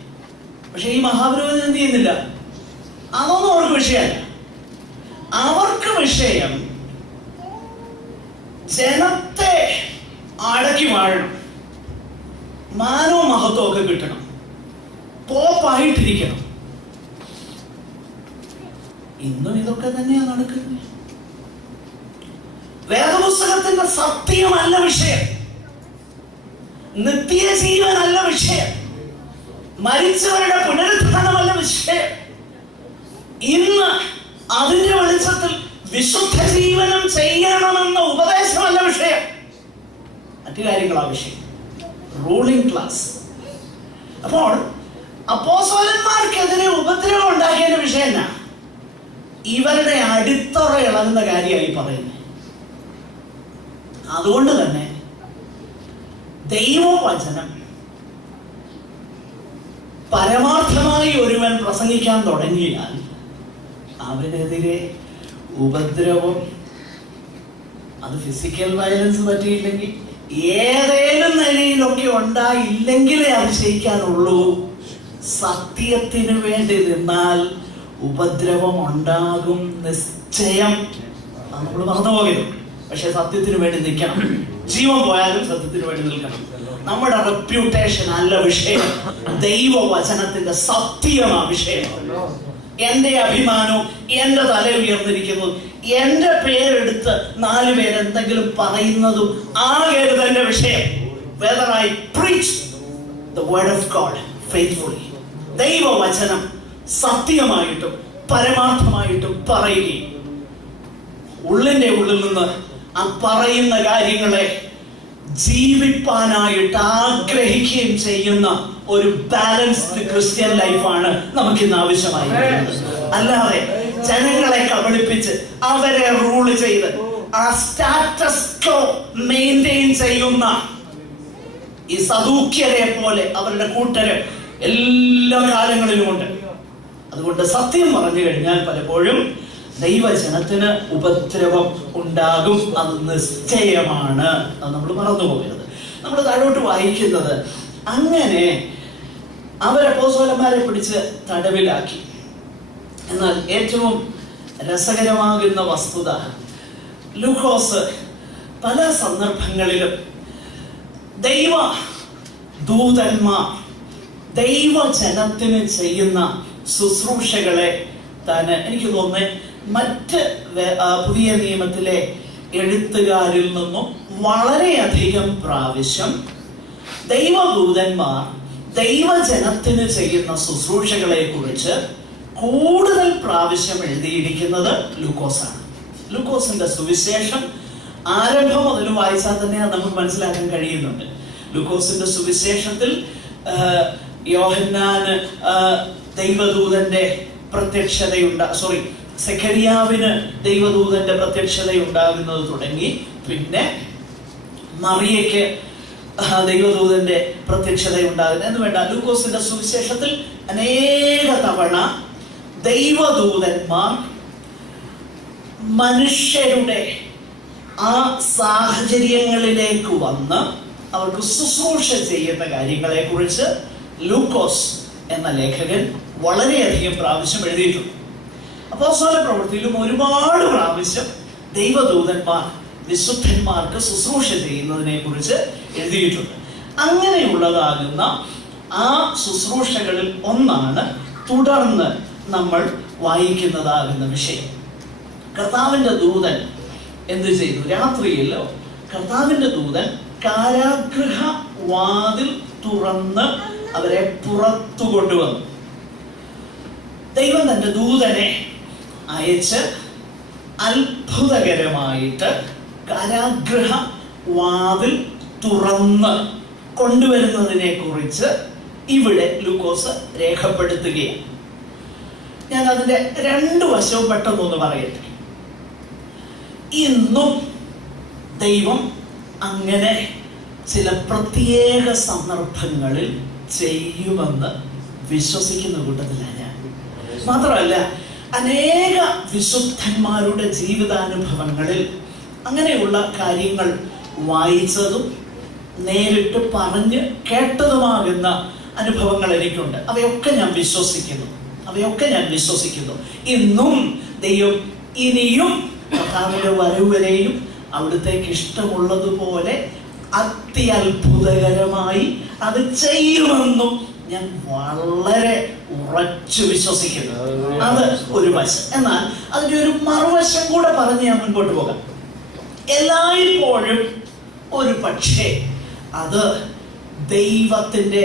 പക്ഷെ ഈ മഹാപുരോഹിതൻ എന്ത് ചെയ്യുന്നില്ല? അതൊന്നും അവർക്ക് വിഷയമല്ല. അവർക്ക് വിഷയം ജനത്തെ അടക്കി വാഴണം, മാനവും മഹത്വവും ഒക്കെ കിട്ടണം, പോപ്പായിട്ടിരിക്കണം. ഇന്നും ഇതൊക്കെ തന്നെയാണ് നടക്കുന്നത്. വേദപുസ്തകത്തിന്റെ സത്യമല്ല വിഷയം, നിത്യജീവനല്ല വിഷയം, മരിച്ചവരുടെ പുനരുത്ഥാനമല്ല വിഷയം. ഇന്ന് അതിന്റെ വെളിച്ചത്തിൽ വിശുദ്ധ ജീവനം ചെയ്യണമെന്ന ഉപദേശമല്ല വിഷയം, മറ്റു കാര്യങ്ങളാ വിഷയം. Ruling class. അപ്പോൾ അപ്പോസ്തലന്മാർക്കെതിരെ ഉപദ്രവം ഉണ്ടാക്കിയതിന്റെ വിഷയം എന്നാ? ഇവരുടെ അടിത്തറ ഇളകുന്ന കാര്യമായി പറയുന്നത്. അതുകൊണ്ട് തന്നെ ദൈവവചനം പരമാർത്ഥമായി ഒരുവൻ പ്രസംഗിക്കാൻ തുടങ്ങിയാൽ അവനെതിരെ ഉപദ്രവം, അത് ഫിസിക്കൽ വയലൻസ് പറ്റിയില്ലെങ്കിൽ ഏതേലും നിലയിലൊക്കെ ഉണ്ടായില്ലെങ്കിലേ അതിശയിക്കാനുള്ളൂ. സത്യത്തിന് വേണ്ടി നിന്നാൽ ഉപദ്രവം ഉണ്ടാകും നിശ്ചയം. നമ്മൾ മറന്നു പോകരുത്. പക്ഷെ സത്യത്തിന് വേണ്ടി നിൽക്കണം. ജീവൻ പോയാലും സത്യത്തിന് വേണ്ടി നിൽക്കണം. നമ്മുടെ റെപ്യൂട്ടേഷൻ അല്ല വിഷയം, ദൈവവചനത്തിന്റെ സത്യമാ വിഷയം. എന്റെ അഭിമാനവും എന്റെ തല ഉയർന്നിരിക്കുന്നു, എന്റെ പേരെടുത്ത് 4 പേര് എന്തെങ്കിലും പറയുന്നതും ആകരുത് എന്റെ വിഷയം. Whether I preach the word of God faithfully, ദൈവവചനം സത്യമായിട്ടും പരമാർത്ഥമായിട്ടും പറയുകയും ഉള്ളിന്റെ ഉള്ളിൽ നിന്ന് ആ പറയുന്ന കാര്യങ്ങളെ ജീവിപ്പാനായിട്ട് ആഗ്രഹിക്കുകയും ചെയ്യുന്ന ഒരു ബാലൻസ്ഡ് ക്രിസ്ത്യൻ ലൈഫാണ് നമുക്കിന്ന് ആവശ്യമായിരിക്കുന്നത്. അല്ലാതെ ജനങ്ങളെ കബളിപ്പിച്ച് അവരെ റൂള് ചെയ്ത് ആ സ്റ്റാറ്റസ് കോ മെയിൻറ്റെയിൻ ചെയ്യുന്ന ഈ സദൂക്യരെ പോലെ അവരുടെ കൂട്ടര് എല്ലാ കാലങ്ങളിലുമുണ്ട്. അതുകൊണ്ട് സത്യം പറഞ്ഞു കഴിഞ്ഞാൽ പലപ്പോഴും ദൈവജനത്തിന് ഉപദ്രവം ഉണ്ടാകും, അത് നിശ്ചയമാണ്. അത് നമ്മൾ മറന്നു പോകരുത്. നമ്മൾ താഴോട്ട് വായിക്കുന്നത്, അങ്ങനെ അവർ അപ്പോസ്തലന്മാരെ പിടിച്ച് തടവിലാക്കി. എന്നാൽ ഏറ്റവും രസകരമാകുന്ന വസ്തുത, ലൂക്കോസ് പല സന്ദർഭങ്ങളിലും ദൈവ ദൂതന്മാർ ദൈവജനത്തിന് ചെയ്യുന്ന ശുശ്രൂഷകളെ തന്നെ എനിക്ക് തോന്നുന്നത് മറ്റ് പുതിയ നിയമത്തിലെ എഴുത്തുകാരിൽ നിന്നും വളരെയധികം പ്രാവശ്യം ദൈവദൂതന്മാർ ദൈവജനത്തിന് ചെയ്യുന്ന ശുശ്രൂഷകളെ കുറിച്ച് കൂടുതൽ പ്രാവശ്യം എഴുതിയിരിക്കുന്നത് ലൂക്കോസാണ്. ലൂക്കോസിന്റെ സുവിശേഷം ആരംഭം മുതൽ വായിച്ചാൽ തന്നെ നമുക്ക് മനസ്സിലാക്കാൻ കഴിയുന്നുണ്ട്. ലൂക്കോസിന്റെ സുവിശേഷത്തിൽ യോഹന്നാന് ദൈവദൂതന്റെ സെഖരിയാവിന് ദൈവദൂതന്റെ പ്രത്യക്ഷതയുണ്ടാകുന്നത് തുടങ്ങി, പിന്നെ മറിയയ്ക്ക് ദൈവദൂതന്റെ പ്രത്യക്ഷതയുണ്ടാകുന്നത് എന്ന് വേണ്ട. ലൂക്കോസിന്റെ സുവിശേഷത്തിൽ അനേക തവണ ദൈവദൂതന്മാർ മനുഷ്യരുടെ ആ സാഹചര്യങ്ങളിലേക്ക് വന്ന് അവർക്ക് ശുശ്രൂഷ ചെയ്യുന്ന കാര്യങ്ങളെ കുറിച്ച് ലൂക്കോസ് എന്ന ലേഖകൻ വളരെയധികം പ്രാവശ്യം എഴുതിയിട്ടുണ്ട്. അപ്പോസ്തല പ്രവൃത്തിയിലും ഒരുപാട് പ്രാവശ്യം ദൈവദൂതന്മാർ വിശുദ്ധന്മാർക്ക് ശുശ്രൂഷ ചെയ്യുന്നതിനെ കുറിച്ച് എഴുതിയിട്ടുണ്ട്. അങ്ങനെയുള്ളതാകുന്ന ആ ശുശ്രൂഷകളിൽ ഒന്നാണ് തുടർന്ന് നമ്മൾ വായിക്കുന്നതാകുന്ന വിഷയം. കർത്താവിന്റെ ദൂതൻ എന്ത് ചെയ്തു? രാത്രിയിലോ കർത്താവിന്റെ ദൂതൻ കാരാഗൃഹ വാതിൽ തുറന്ന് അവരെ പുറത്തു കൊണ്ടുവന്നു. ദൈവം തന്റെ ദൂതനെ അയച്ച് അത്ഭുതകരമായിട്ട് കാരാഗൃഹ വാതിൽ തുറന്ന് കൊണ്ടുവരുന്നതിനെ കുറിച്ച് ഇവിടെ ലൂക്കോസ് രേഖപ്പെടുത്തുകയാണ്. ഞാൻ അതിന്റെ 2 വശവും പെട്ടെന്നൊന്ന് പറയട്ടെ. ഇന്നും ദൈവം അങ്ങനെ ചില പ്രത്യേക സന്ദർഭങ്ങളിൽ ചെയ്യുമെന്ന് വിശ്വസിക്കുന്ന കൂട്ടത്തിലാണ് ഞാൻ. മാത്രമല്ല, അനേക വിശുദ്ധന്മാരുടെ ജീവിതാനുഭവങ്ങളിൽ അങ്ങനെയുള്ള കാര്യങ്ങൾ വായിച്ചതും നേരിട്ട് പറഞ്ഞ് കേട്ടതുമാകുന്ന അനുഭവങ്ങൾ എനിക്കുണ്ട്. അവയൊക്കെ ഞാൻ വിശ്വസിക്കുന്നു. ഇന്നും ദൈവം ഇനിയും കർത്താവിന്റെ വരവ് വരെയും അവിടുത്തേക്ക് ഇഷ്ടമുള്ളതുപോലെ അത്യത്ഭുതകരമായി അത് ചെയ്യുമെന്നും ഞാൻ വളരെ ഉറച്ചു വിശ്വസിക്കുന്നു. അത് ഒരു വശം. എന്നാൽ അതിന്റെ ഒരു മറുവശം കൂടെ പറഞ്ഞ് ഞാൻ മുൻപോട്ട് പോകാം. എല്ലായ്പ്പോഴും ഒരു പക്ഷേ അത് ദൈവത്തിന്റെ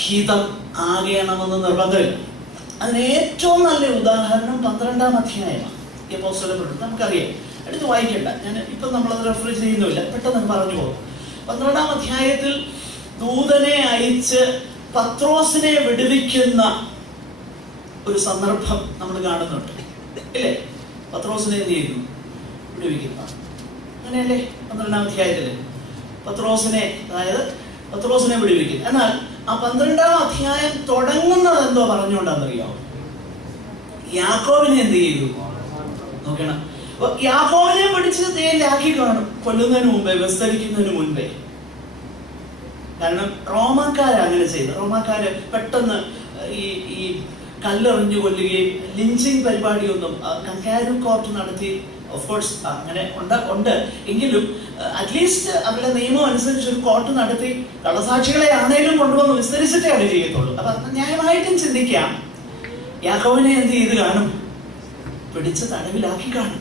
ഹിതം ആകണമെന്ന് നിർബന്ധമില്ല. അതിന് ഏറ്റവും നല്ല ഉദാഹരണം 12-ാം അധ്യായമാണ്. ഈ അപ്പോസ്തലപ്രവൃത്തി നമുക്കറിയാം. എടുത്ത് വായിക്കണ്ട, ഞാൻ ഇപ്പം നമ്മളത് റെഫർ ചെയ്യുന്നില്ല, പെട്ടെന്ന് പറഞ്ഞു പോകും. 12-ാം അധ്യായത്തിൽ ദൂതനെ അയച്ച് പത്രോസിനെ വിടുവിക്കുന്ന ഒരു സന്ദർഭം നമ്മൾ കാണുന്നുണ്ട്, ഇല്ലേ? പത്രോസിനെ എന്ത് ചെയ്യുന്നു? വിടുവിക്കുന്ന. അങ്ങനെയല്ലേ 12-ാം അധ്യായത്തില് പത്രോസിനെ വിടുവിക്കുന്നു. എന്നാൽ ആ 12-ാം അധ്യായം തുടങ്ങുന്നത് എന്തോ പറഞ്ഞുകൊണ്ടാണെന്നറിയാമോ? യാക്കോബിനെ എന്ത് ചെയ്തു? നോക്കണം. യാക്കോബിനെ പിടിച്ച് തേലാക്കി കാണും, കൊല്ലുന്നതിന് മുമ്പേ, വിസ്തരിക്കുന്നതിന് മുൻപേ. കാരണം റോമാക്കാര് അങ്ങനെ ചെയ്തു. റോമാക്കാര് പെട്ടെന്ന് ഈ കല്ലെറിഞ്ഞു കൊല്ലുകയും ലിഞ്ചിങ് പരിപാടിയൊന്നും കങ്കാരു കോർട്ട് നടത്തി. ഓഫ് കോഴ്സ് അങ്ങനെ ഉണ്ട് എങ്കിലും അറ്റ്ലീസ്റ്റ് അവരുടെ നിയമം അനുസരിച്ച് ഒരു കോർട്ട് നടത്തി കള്ളസാക്ഷികളെ ആണേലും കൊണ്ടുവന്ന് വിസ്തരിച്ചിട്ടേ അവർ ചെയ്യത്തുള്ളൂ. അപ്പൊ ന്യായമായിട്ടും ചിന്തിക്കാം, യാക്കോബിനെ എന്ത് ചെയ്ത് കാണും? പിടിച്ച് തടവിലാക്കി കാണും.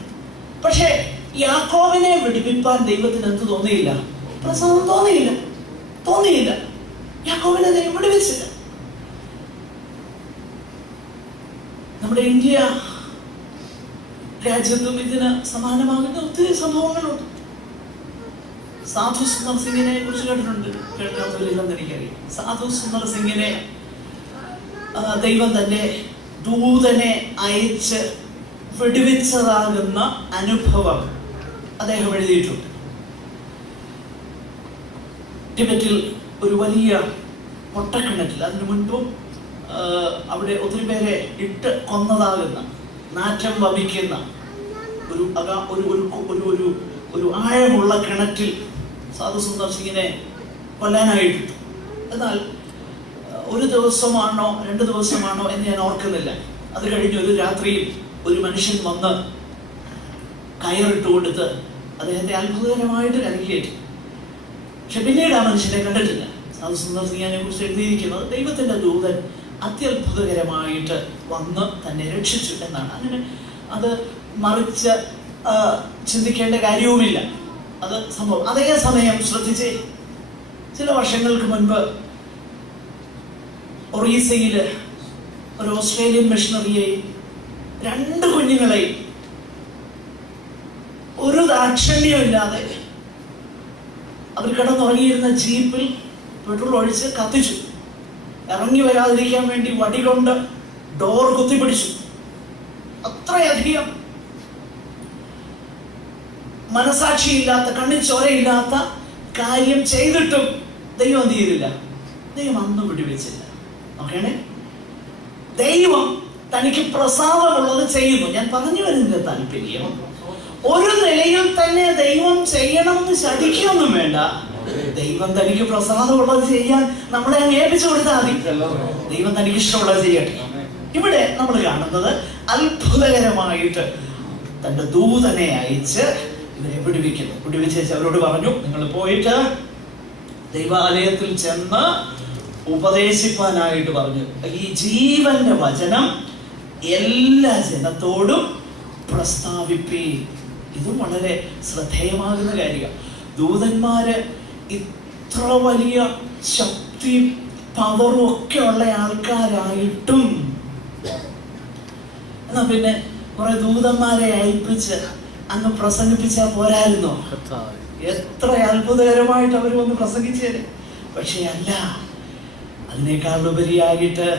പക്ഷേ യാക്കോബിനെ വിടിപ്പിപ്പാൻ ദൈവത്തിന് എന്ത് തോന്നിയില്ല? പ്രസാദം തോന്നിയില്ല. യാക്കോബിനെ ദൈവം വിടുവിച്ചില്ല. നമ്മുടെ ഇന്ത്യ രാജ്യത്തും ഇതിന് സമാനമാകുന്ന ഒത്തിരി സംഭവങ്ങളുണ്ട്. സാധു സുന്ദർ സിംഗിനെ കുറിച്ച് കേൾക്കാത്തവരില്ലെന്ന് എനിക്കറിയാം. സാധു സുന്ദർ സിംഗിനെ ദൈവം തന്റെ ദൂതനെ അയച്ച് വിടുവിച്ചതാകുന്ന അനുഭവം അദ്ദേഹം എഴുതിയിട്ടുണ്ട്. ടിബറ്റിൽ ഒരു വലിയ പൊട്ടക്കിണറ്റിൽ, അതിനു മുൻപും അവിടെ ഒത്തിരി പേരെ ഇട്ട് കൊന്നതാകുന്ന, നാറ്റം വമിക്കുന്ന ഒരു ആഴമുള്ള കിണറ്റിൽ സാധു സുന്ദർ സിംഗിനെ കൊല്ലാനായിട്ട്. എന്നാൽ ഒരു ദിവസമാണോ 2 ദിവസമാണോ എന്ന് ഞാൻ ഓർക്കുന്നില്ല. അത് കഴിഞ്ഞ് ഒരു രാത്രിയിൽ ഒരു മനുഷ്യൻ വന്ന് കയറിട്ട് കൊടുത്ത് അദ്ദേഹത്തെ അത്ഭുതകരമായിട്ട് കരകയറ്റി. പക്ഷെ പിന്നീട് ആ മനുഷ്യനെ കണ്ടിട്ടില്ല. സാധു സുന്ദർ സിംഗിനെ കുറിച്ച് എഴുതിയിരിക്കുന്നത് ദൈവത്തിന്റെ ദൂതൻ അത്യത്ഭുതകരമായിട്ട് വന്ന് തന്നെ രക്ഷിച്ചു എന്നാണ്. അങ്ങനെ അത് മറിച്ച് ചിന്തിക്കേണ്ട കാര്യവുമില്ല. അത് സംഭവം. അതേ സമയം ശ്രദ്ധിച്ച്, ചില വർഷങ്ങൾക്ക് മുൻപ് ഒറീസയിൽ ഒരു ഓസ്ട്രേലിയൻ മിഷണറിയെയും 2 കുഞ്ഞുങ്ങളെയും ഒരു ദാക്ഷിണ്യമില്ലാതെ അവർ കിടന്നുറങ്ങിയിരുന്ന ജീപ്പിൽ പെട്രോൾ ഒഴിച്ച് കത്തിച്ചു. ഇറങ്ങി വരാതിരിക്കാൻ വേണ്ടി വടി കൊണ്ട് ഡോർ കുത്തിപ്പിടിച്ചു. അത്രയധികം മനസാക്ഷിയില്ലാത്ത, കണ്ണിൽ ചോരയില്ലാത്ത കാര്യം ചെയ്തിട്ടും ദൈവം എന്ത് ചെയ്തില്ല? ദൈവം അന്നും വിടുവിച്ചില്ല. നോക്കണേ, ദൈവം തനിക്ക് പ്രസാദമുള്ളത് ചെയ്യുന്നു. ഞാൻ പറഞ്ഞു വരുന്നതിന്റെ താല്പര്യം, ഒരു നിലയിൽ തന്നെ ദൈവം ചെയ്യണം എന്ന് ശഠിക്കൊന്നും വേണ്ട. ദൈവം തനിക്ക് പ്രസാദമുള്ളത് ചെയ്യാൻ നമ്മളെ അങ്ങ് ഏൽപ്പിച്ചു കൊടുത്താൽ മതി. ദൈവം തനിക്ക് ഇഷ്ടമുള്ളത് ചെയ്യട്ടെ. ഇവിടെ നമ്മൾ കാണുന്നത് അത്ഭുതകരമായിട്ട് തന്റെ ദൂതനെ അയച്ച് ഇവരെ വിടുവിച്ച് അവരോട് പറഞ്ഞു, നിങ്ങൾ പോയിട്ട് ദൈവാലയത്തിൽ ചെന്ന് ഉപദേശിപ്പാനായിട്ട് പറഞ്ഞു. ഈ ജീവന്റെ വചനം എല്ലാ ജനത്തോടും പ്രസ്താവിപ്പീൻ. ഇതും വളരെ ശ്രദ്ധേയമാകുന്ന കാര്യമാണ്. ദൂതന്മാര് ഇത്ര വലിയ ശക്തിയും പവറും ഒക്കെ ഉള്ള ആൾക്കാരായിട്ടും എന്നാ പിന്നെ കുറെ ദൂതന്മാരെ അയപ്പിച്ച് അങ്ങ് പ്രസംഗിപ്പിച്ചാൽ പോരായിരുന്നോ? എത്ര അത്ഭുതകരമായിട്ട് അവർ വന്ന് പ്രസംഗിച്ചേരെ. പക്ഷെ അല്ല, അതിനേക്കാൾ ഉപരിയായിട്ട്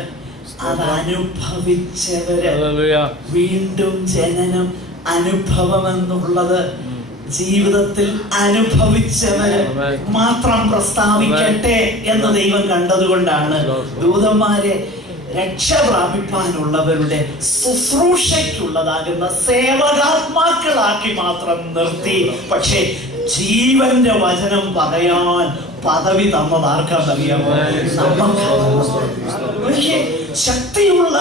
അത് അനുഭവിച്ചവര്, വീണ്ടും ജനനം, അനുഭവം എന്നുള്ളത് ജീവിതത്തിൽ അനുഭവിച്ചവര് മാത്രം പ്രസ്താവിക്കട്ടെ എന്ന് ദൈവം കണ്ടതുകൊണ്ടാണ് ദൂതന്മാരെ രക്ഷ പ്രാപിപ്പാനുള്ളവരുടെ ശുശ്രൂഷയ്ക്കുള്ളതാകുന്ന സേവകാത്മാക്കളാക്കി മാത്രം നിർത്തി. പക്ഷേ ജീവന്റെ വചനം പറയാൻ പദവി തന്നത് ആർക്കറിയാമോ? ശക്തിയുള്ള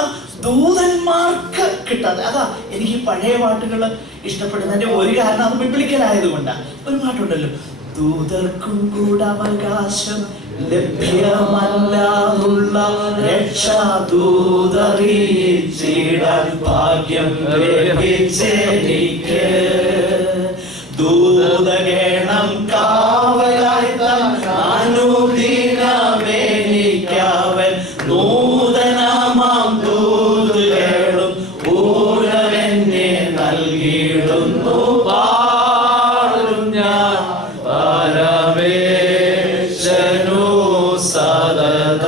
ദൂതന്മാർക്ക് കിട്ടാതെ. അതാ എനിക്ക് പഴയ പാട്ടുകൾ ഇഷ്ടപ്പെടുന്നതിന്റെ ഒരു കാരണം അത് ബിബ്ലിക്കലായതുകൊണ്ടാണ്. ഒരു പാട്ടുണ്ടല്ലോ, ദൂതർക്കും കൂടെ അവകാശം ലഭ്യമല്ലാതുള്ള രക്ഷാദൂതറിയിച്ചിടാൻ ഭാഗ്യം ലഭിച്ചെനിക്ക്. ദൂതഗണം കാവലായി അനുദിനമെനിക്കവൻ നൂതനമാം ദൂതുകളും ഊഴമെന്നെ നൽകിയിടുന്നു. പാടും ഞാൻ പരമേശനു സദത,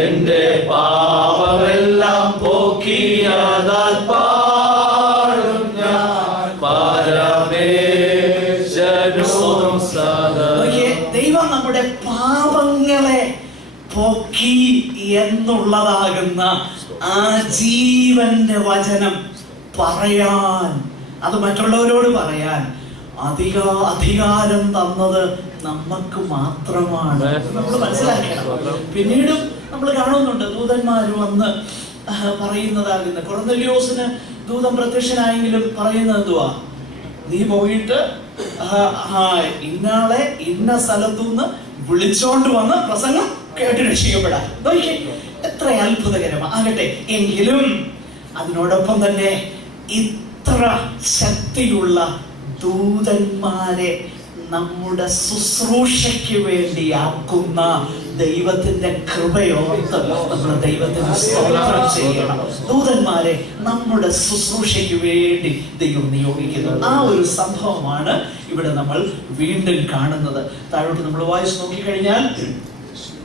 എന്റെ പാപമെല്ലാം പോക്കിയതാൽ പാടും ഞാൻ പരമേശനു സദത. ദൈവം നമ്മുടെ പാപങ്ങളെ പോക്കി എന്നുള്ളതാകുന്ന ആ ജീവന്റെ വചനം പറയാൻ, അത് മറ്റുള്ളവരോട് പറയാൻ അധികാരം തന്നത് നമുക്ക് മാത്രമാണ്. നമ്മൾ മനസ്സിലാക്കണം. പിന്നീടും നമ്മൾ കാണുന്നുണ്ട്, ദൂതന്മാർ വന്ന് പറയുന്നതാകുന്ന കൊർന്നല്യോസിന് ദൂതൻ പ്രത്യക്ഷനായെങ്കിലും പറയുന്നത് എന്തുവാ? നീ പോയിട്ട് ഇന്നാളെ ഇന്ന സ്ഥലത്തുനിന്ന് വിളിച്ചോണ്ട് വന്ന് പ്രസംഗം കേട്ട് രക്ഷിക്കപ്പെടാൻ. എത്ര അത്ഭുതകരമാകട്ടെ. എങ്കിലും അതിനോടൊപ്പം തന്നെ ഇത്ര ശക്തിയുള്ള ദൂതന്മാരെ നമ്മുടെ ശുശ്രൂഷയ്ക്ക് വേണ്ടിയാക്കുന്ന ദൈവത്തിന്റെ കൃപയോർത്ത് നമ്മൾ ദൈവത്തിന് സ്തോത്രം ചെയ്യണം. ദൂതന്മാരെ നമ്മുടെ ശുശ്രൂഷയ്ക്ക് വേണ്ടി ദൈവം നിയോഗിക്കുന്നു. ആ ഒരു സംഭവമാണ് ഇവിടെ നമ്മൾ വീണ്ടും കാണുന്നത്. താഴോട്ട് നമ്മൾ വായിച്ച് നോക്കിക്കഴിഞ്ഞാൽ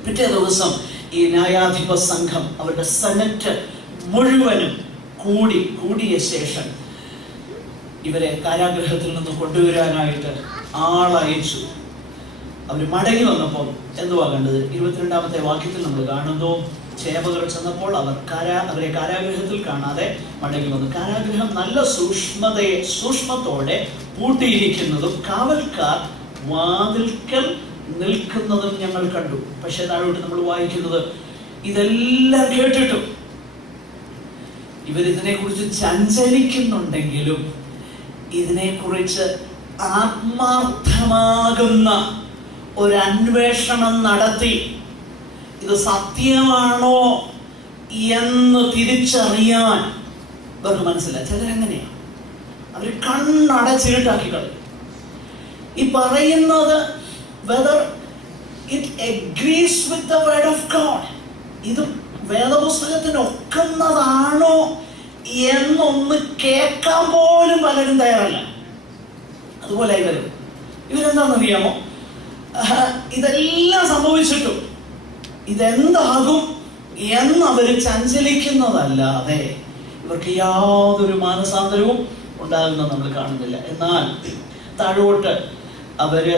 പിറ്റേ ദിവസം ഈ ന്യായാധിപ സംഘം അവരുടെ സെനറ്റ് മുഴുവനും കൂടിയ ശേഷം ഇവരെ കാരാഗൃഹത്തിൽ നിന്ന് കൊണ്ടുവരാനായിട്ട് ആളയച്ചു. അവർ മടങ്ങി വന്നപ്പോൾ എന്തുവാ കണ്ടത്? 22-ാമത്തെ വാക്യത്തിൽ നമ്മൾ കാണുന്നു, ചേവകർ ചെന്നപ്പോൾ അവരെ കാരാഗൃഹത്തിൽ കാണാതെ മടങ്ങി വന്നു. കാരാഗൃഹം നല്ല സൂക്ഷ്മത്തോടെ പൂട്ടിയിരിക്കുന്നതും കാവൽക്കാർ വാതിൽക്കൽ നിൽക്കുന്നതും ഞങ്ങൾ കണ്ടു. പക്ഷെ താഴോട്ട് നമ്മൾ വായിക്കുന്നത്, ഇതെല്ലാം കേട്ടിട്ടും ഇവരിതിനെ കുറിച്ച് ചഞ്ചലിക്കുന്നുണ്ടെങ്കിലും ഇതിനെക്കുറിച്ച് ആത്മാർത്ഥമാകുന്ന ഒരു അന്വേഷണം നടത്തി ഇത് സത്യമാണോ എന്ന് തിരിച്ചറിയാൻ ഇവർക്ക് മനസ്സിലായി. ചിലരെങ്ങനെയാണ് അവർ കണ്ണടച്ചിട്ടാക്കി കളയും. ഈ പറയുന്നത് whether it agrees with the word of God, ഇത് വേദപുസ്തകത്തിന് ഒക്കുന്നതാണോ എന്നൊന്ന് കേൾക്കാൻ പോലും പലരും തയ്യാറല്ല. അതുപോലെ ഇവരെന്താണെന്നറിയാമോ? ഇതെല്ലാം സംഭവിച്ചിട്ടും ഇതെന്താകും എന്നവർ ചഞ്ചലിക്കുന്നതല്ലാതെ ഇവർക്ക് യാതൊരു മാനസാന്തരവും ഉണ്ടാകുന്നത് നമ്മൾ കാണുന്നില്ല. എന്നാൽ താഴോട്ട് അവര്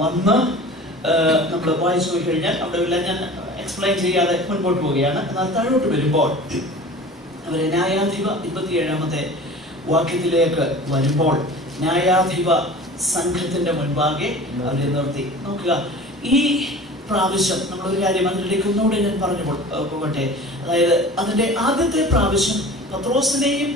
വന്ന് നമ്മൾ വായിച്ചു പോയി കഴിഞ്ഞാൽ അവിടെ എല്ലാം ഞാൻ എക്സ്പ്ലെയിൻ ചെയ്യാതെ മുൻപോട്ട് പോവുകയാണ്. എന്നാൽ താഴോട്ട് വരുമ്പോൾ അവര് ന്യായാധിപ 27-ാമത്തെ വാക്യത്തിലേക്ക് വരുമ്പോൾ ന്യായാധിപ സംഘത്തിന്റെ മുൻപാകെ അവരെ നിർത്തി. നോക്കുക, ഈ പ്രാവശ്യം നമ്മളൊരു കാര്യം അതിലേക്ക് ഒന്നുകൂടെ ഞാൻ പറഞ്ഞു പോകട്ടെ. അതായത് അതിന്റെ ആദ്യത്തെ പ്രാവശ്യം പത്രോസിനെയും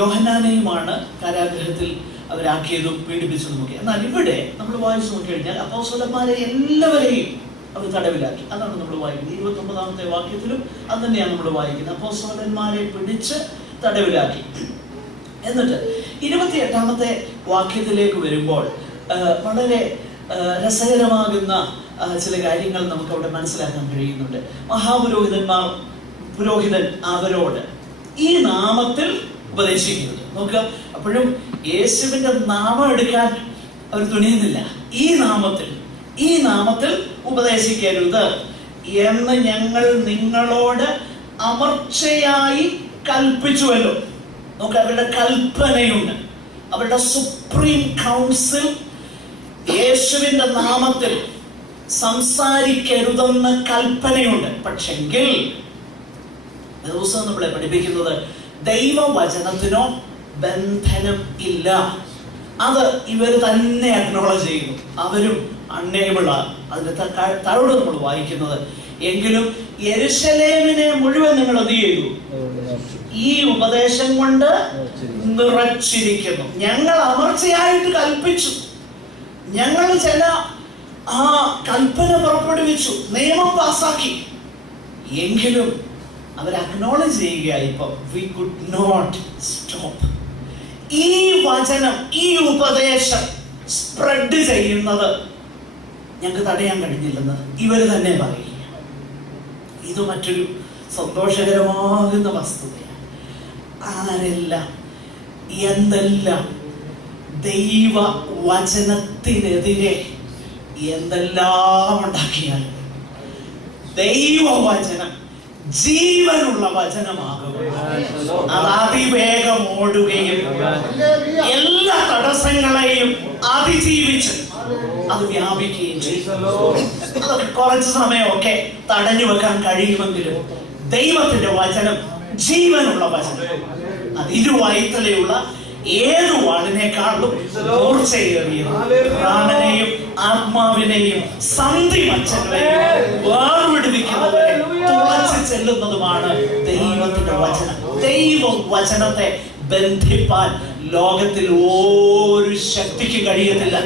യോഹന്നാനെയുമാണ് കാരാഗൃഹത്തിൽ അവരാക്കിയതും പീഡിപ്പിച്ചതും ഒക്കെ. എന്നാൽ ഇവിടെ നമ്മൾ വായിച്ചു നോക്കിക്കഴിഞ്ഞാൽ അപ്പോസ്തലന്മാരെ എല്ലാവരെയും അവർ തടവിലാക്കി. അതാണ് നമ്മൾ വായിക്കുന്നത്. 29-ാമത്തെ വാക്യത്തിലും അത് തന്നെയാണ് നമ്മൾ വായിക്കുന്നത്. അപ്പോസ്തലന്മാരെ പിടിച്ച് തടവിലാക്കി. എന്നിട്ട് 28-ാമത്തെ വാക്യത്തിലേക്ക് വരുമ്പോൾ വളരെ രസകരമാകുന്ന ചില കാര്യങ്ങൾ നമുക്ക് അവിടെ മനസ്സിലാക്കാൻ കഴിയുന്നുണ്ട്. പുരോഹിതൻ അവരോട് ഈ നാമത്തിൽ ഉപദേശിക്കുന്നത്. നോക്കുക, അപ്പോഴും യേശുവിന്റെ നാമം എടുക്കാൻ അവർ തുനിയുന്നില്ല. ഈ നാമത്തിൽ ഉപദേശിക്കരുത് എന്ന് ഞങ്ങൾ നിങ്ങളോട് അമർച്ചയായി കൽപ്പിച്ചുവല്ലോ. നോക്കുക, അവരുടെ കൽപ്പനയുണ്ട്. അവരുടെ സുപ്രീം കൗൺസിൽ യേശുവിന്റെ നാമത്തിൽ സംസാരിക്കരുതെന്ന് കൽപ്പനയുണ്ട്. പക്ഷെങ്കിൽ ദിവസം നമ്മളെ പഠിപ്പിക്കുന്നത് ദൈവവചനത്തിനോ ബന്ധനം ഇല്ല. അത് ഇവർ തന്നെ അക്നോളജ് ചെയ്യുന്നു. അവരും അൺഎബിൾ ആണ്. അതിന്റെ താഴോട് നമ്മൾ വായിക്കുന്നത്, എങ്കിലും യെരുശലേമിനെ മുഴുവൻ നിങ്ങൾ എന്ത് ചെയ്തു? ഈ ഉപദേശം കൊണ്ട് നിറച്ചിരിക്കുന്നു. ഞങ്ങൾ അമർച്ചയായിട്ട് കൽപ്പിച്ചു, ഞങ്ങൾ ചില കൽപ്പന പുറപ്പെടുവിച്ചു, നിയമം പാസാക്കി. എങ്കിലും അവർ അക്നോളജ് ചെയ്യുകയായി. ഇപ്പൊ we could not stop. ഈ വചനം, ഈ ഉപദേശം സ്പ്രെഡ് ചെയ്യുന്നത് ഞങ്ങൾക്ക് തടയാൻ കഴിഞ്ഞില്ലെന്ന് ഇവർ തന്നെ പറയുക. ഇത് മറ്റൊരു സന്തോഷകരമാകുന്ന വസ്തുതയാണ്. ആരെല്ലാം എന്തെല്ലാം ദൈവ വചനത്തിനെതിരെ എന്തെല്ലാം ഉണ്ടാക്കിയാലും ദൈവവചനം ജീവനുള്ള വചനമാകും. അത് അതിവേഗം ഓടുകയും എല്ലാ തടസ്സങ്ങളെയും അതിജീവിച്ച് അത് വ്യാപിക്കുകയും ചെയ്യും. അതൊക്കെ കുറച്ച് സമയമൊക്കെ തടഞ്ഞു വെക്കാൻ കഴിയുമെങ്കിലും ദൈവത്തിന്റെ വചനം ജീവനുള്ള വചനം, അത് ഇരുവൈത്തലയുള്ള ഏത് വാളിനേക്കാളും മൂർച്ചയേറിയതും പ്രാണനെയും ആത്മാവിനെയും സന്ധി മച്ചങ്ങളെയും വേർപിടിപ്പിക്കുന്നവരെ തുളച്ച് ചെല്ലുന്നതുമാണ് ദൈവത്തിന്റെ വചനം. ദൈവ വചനത്തെ ബന്ധിപ്പാൻ ലോകത്തിൽ ഒരു ശക്തിക്ക് കഴിയത്തില്ല.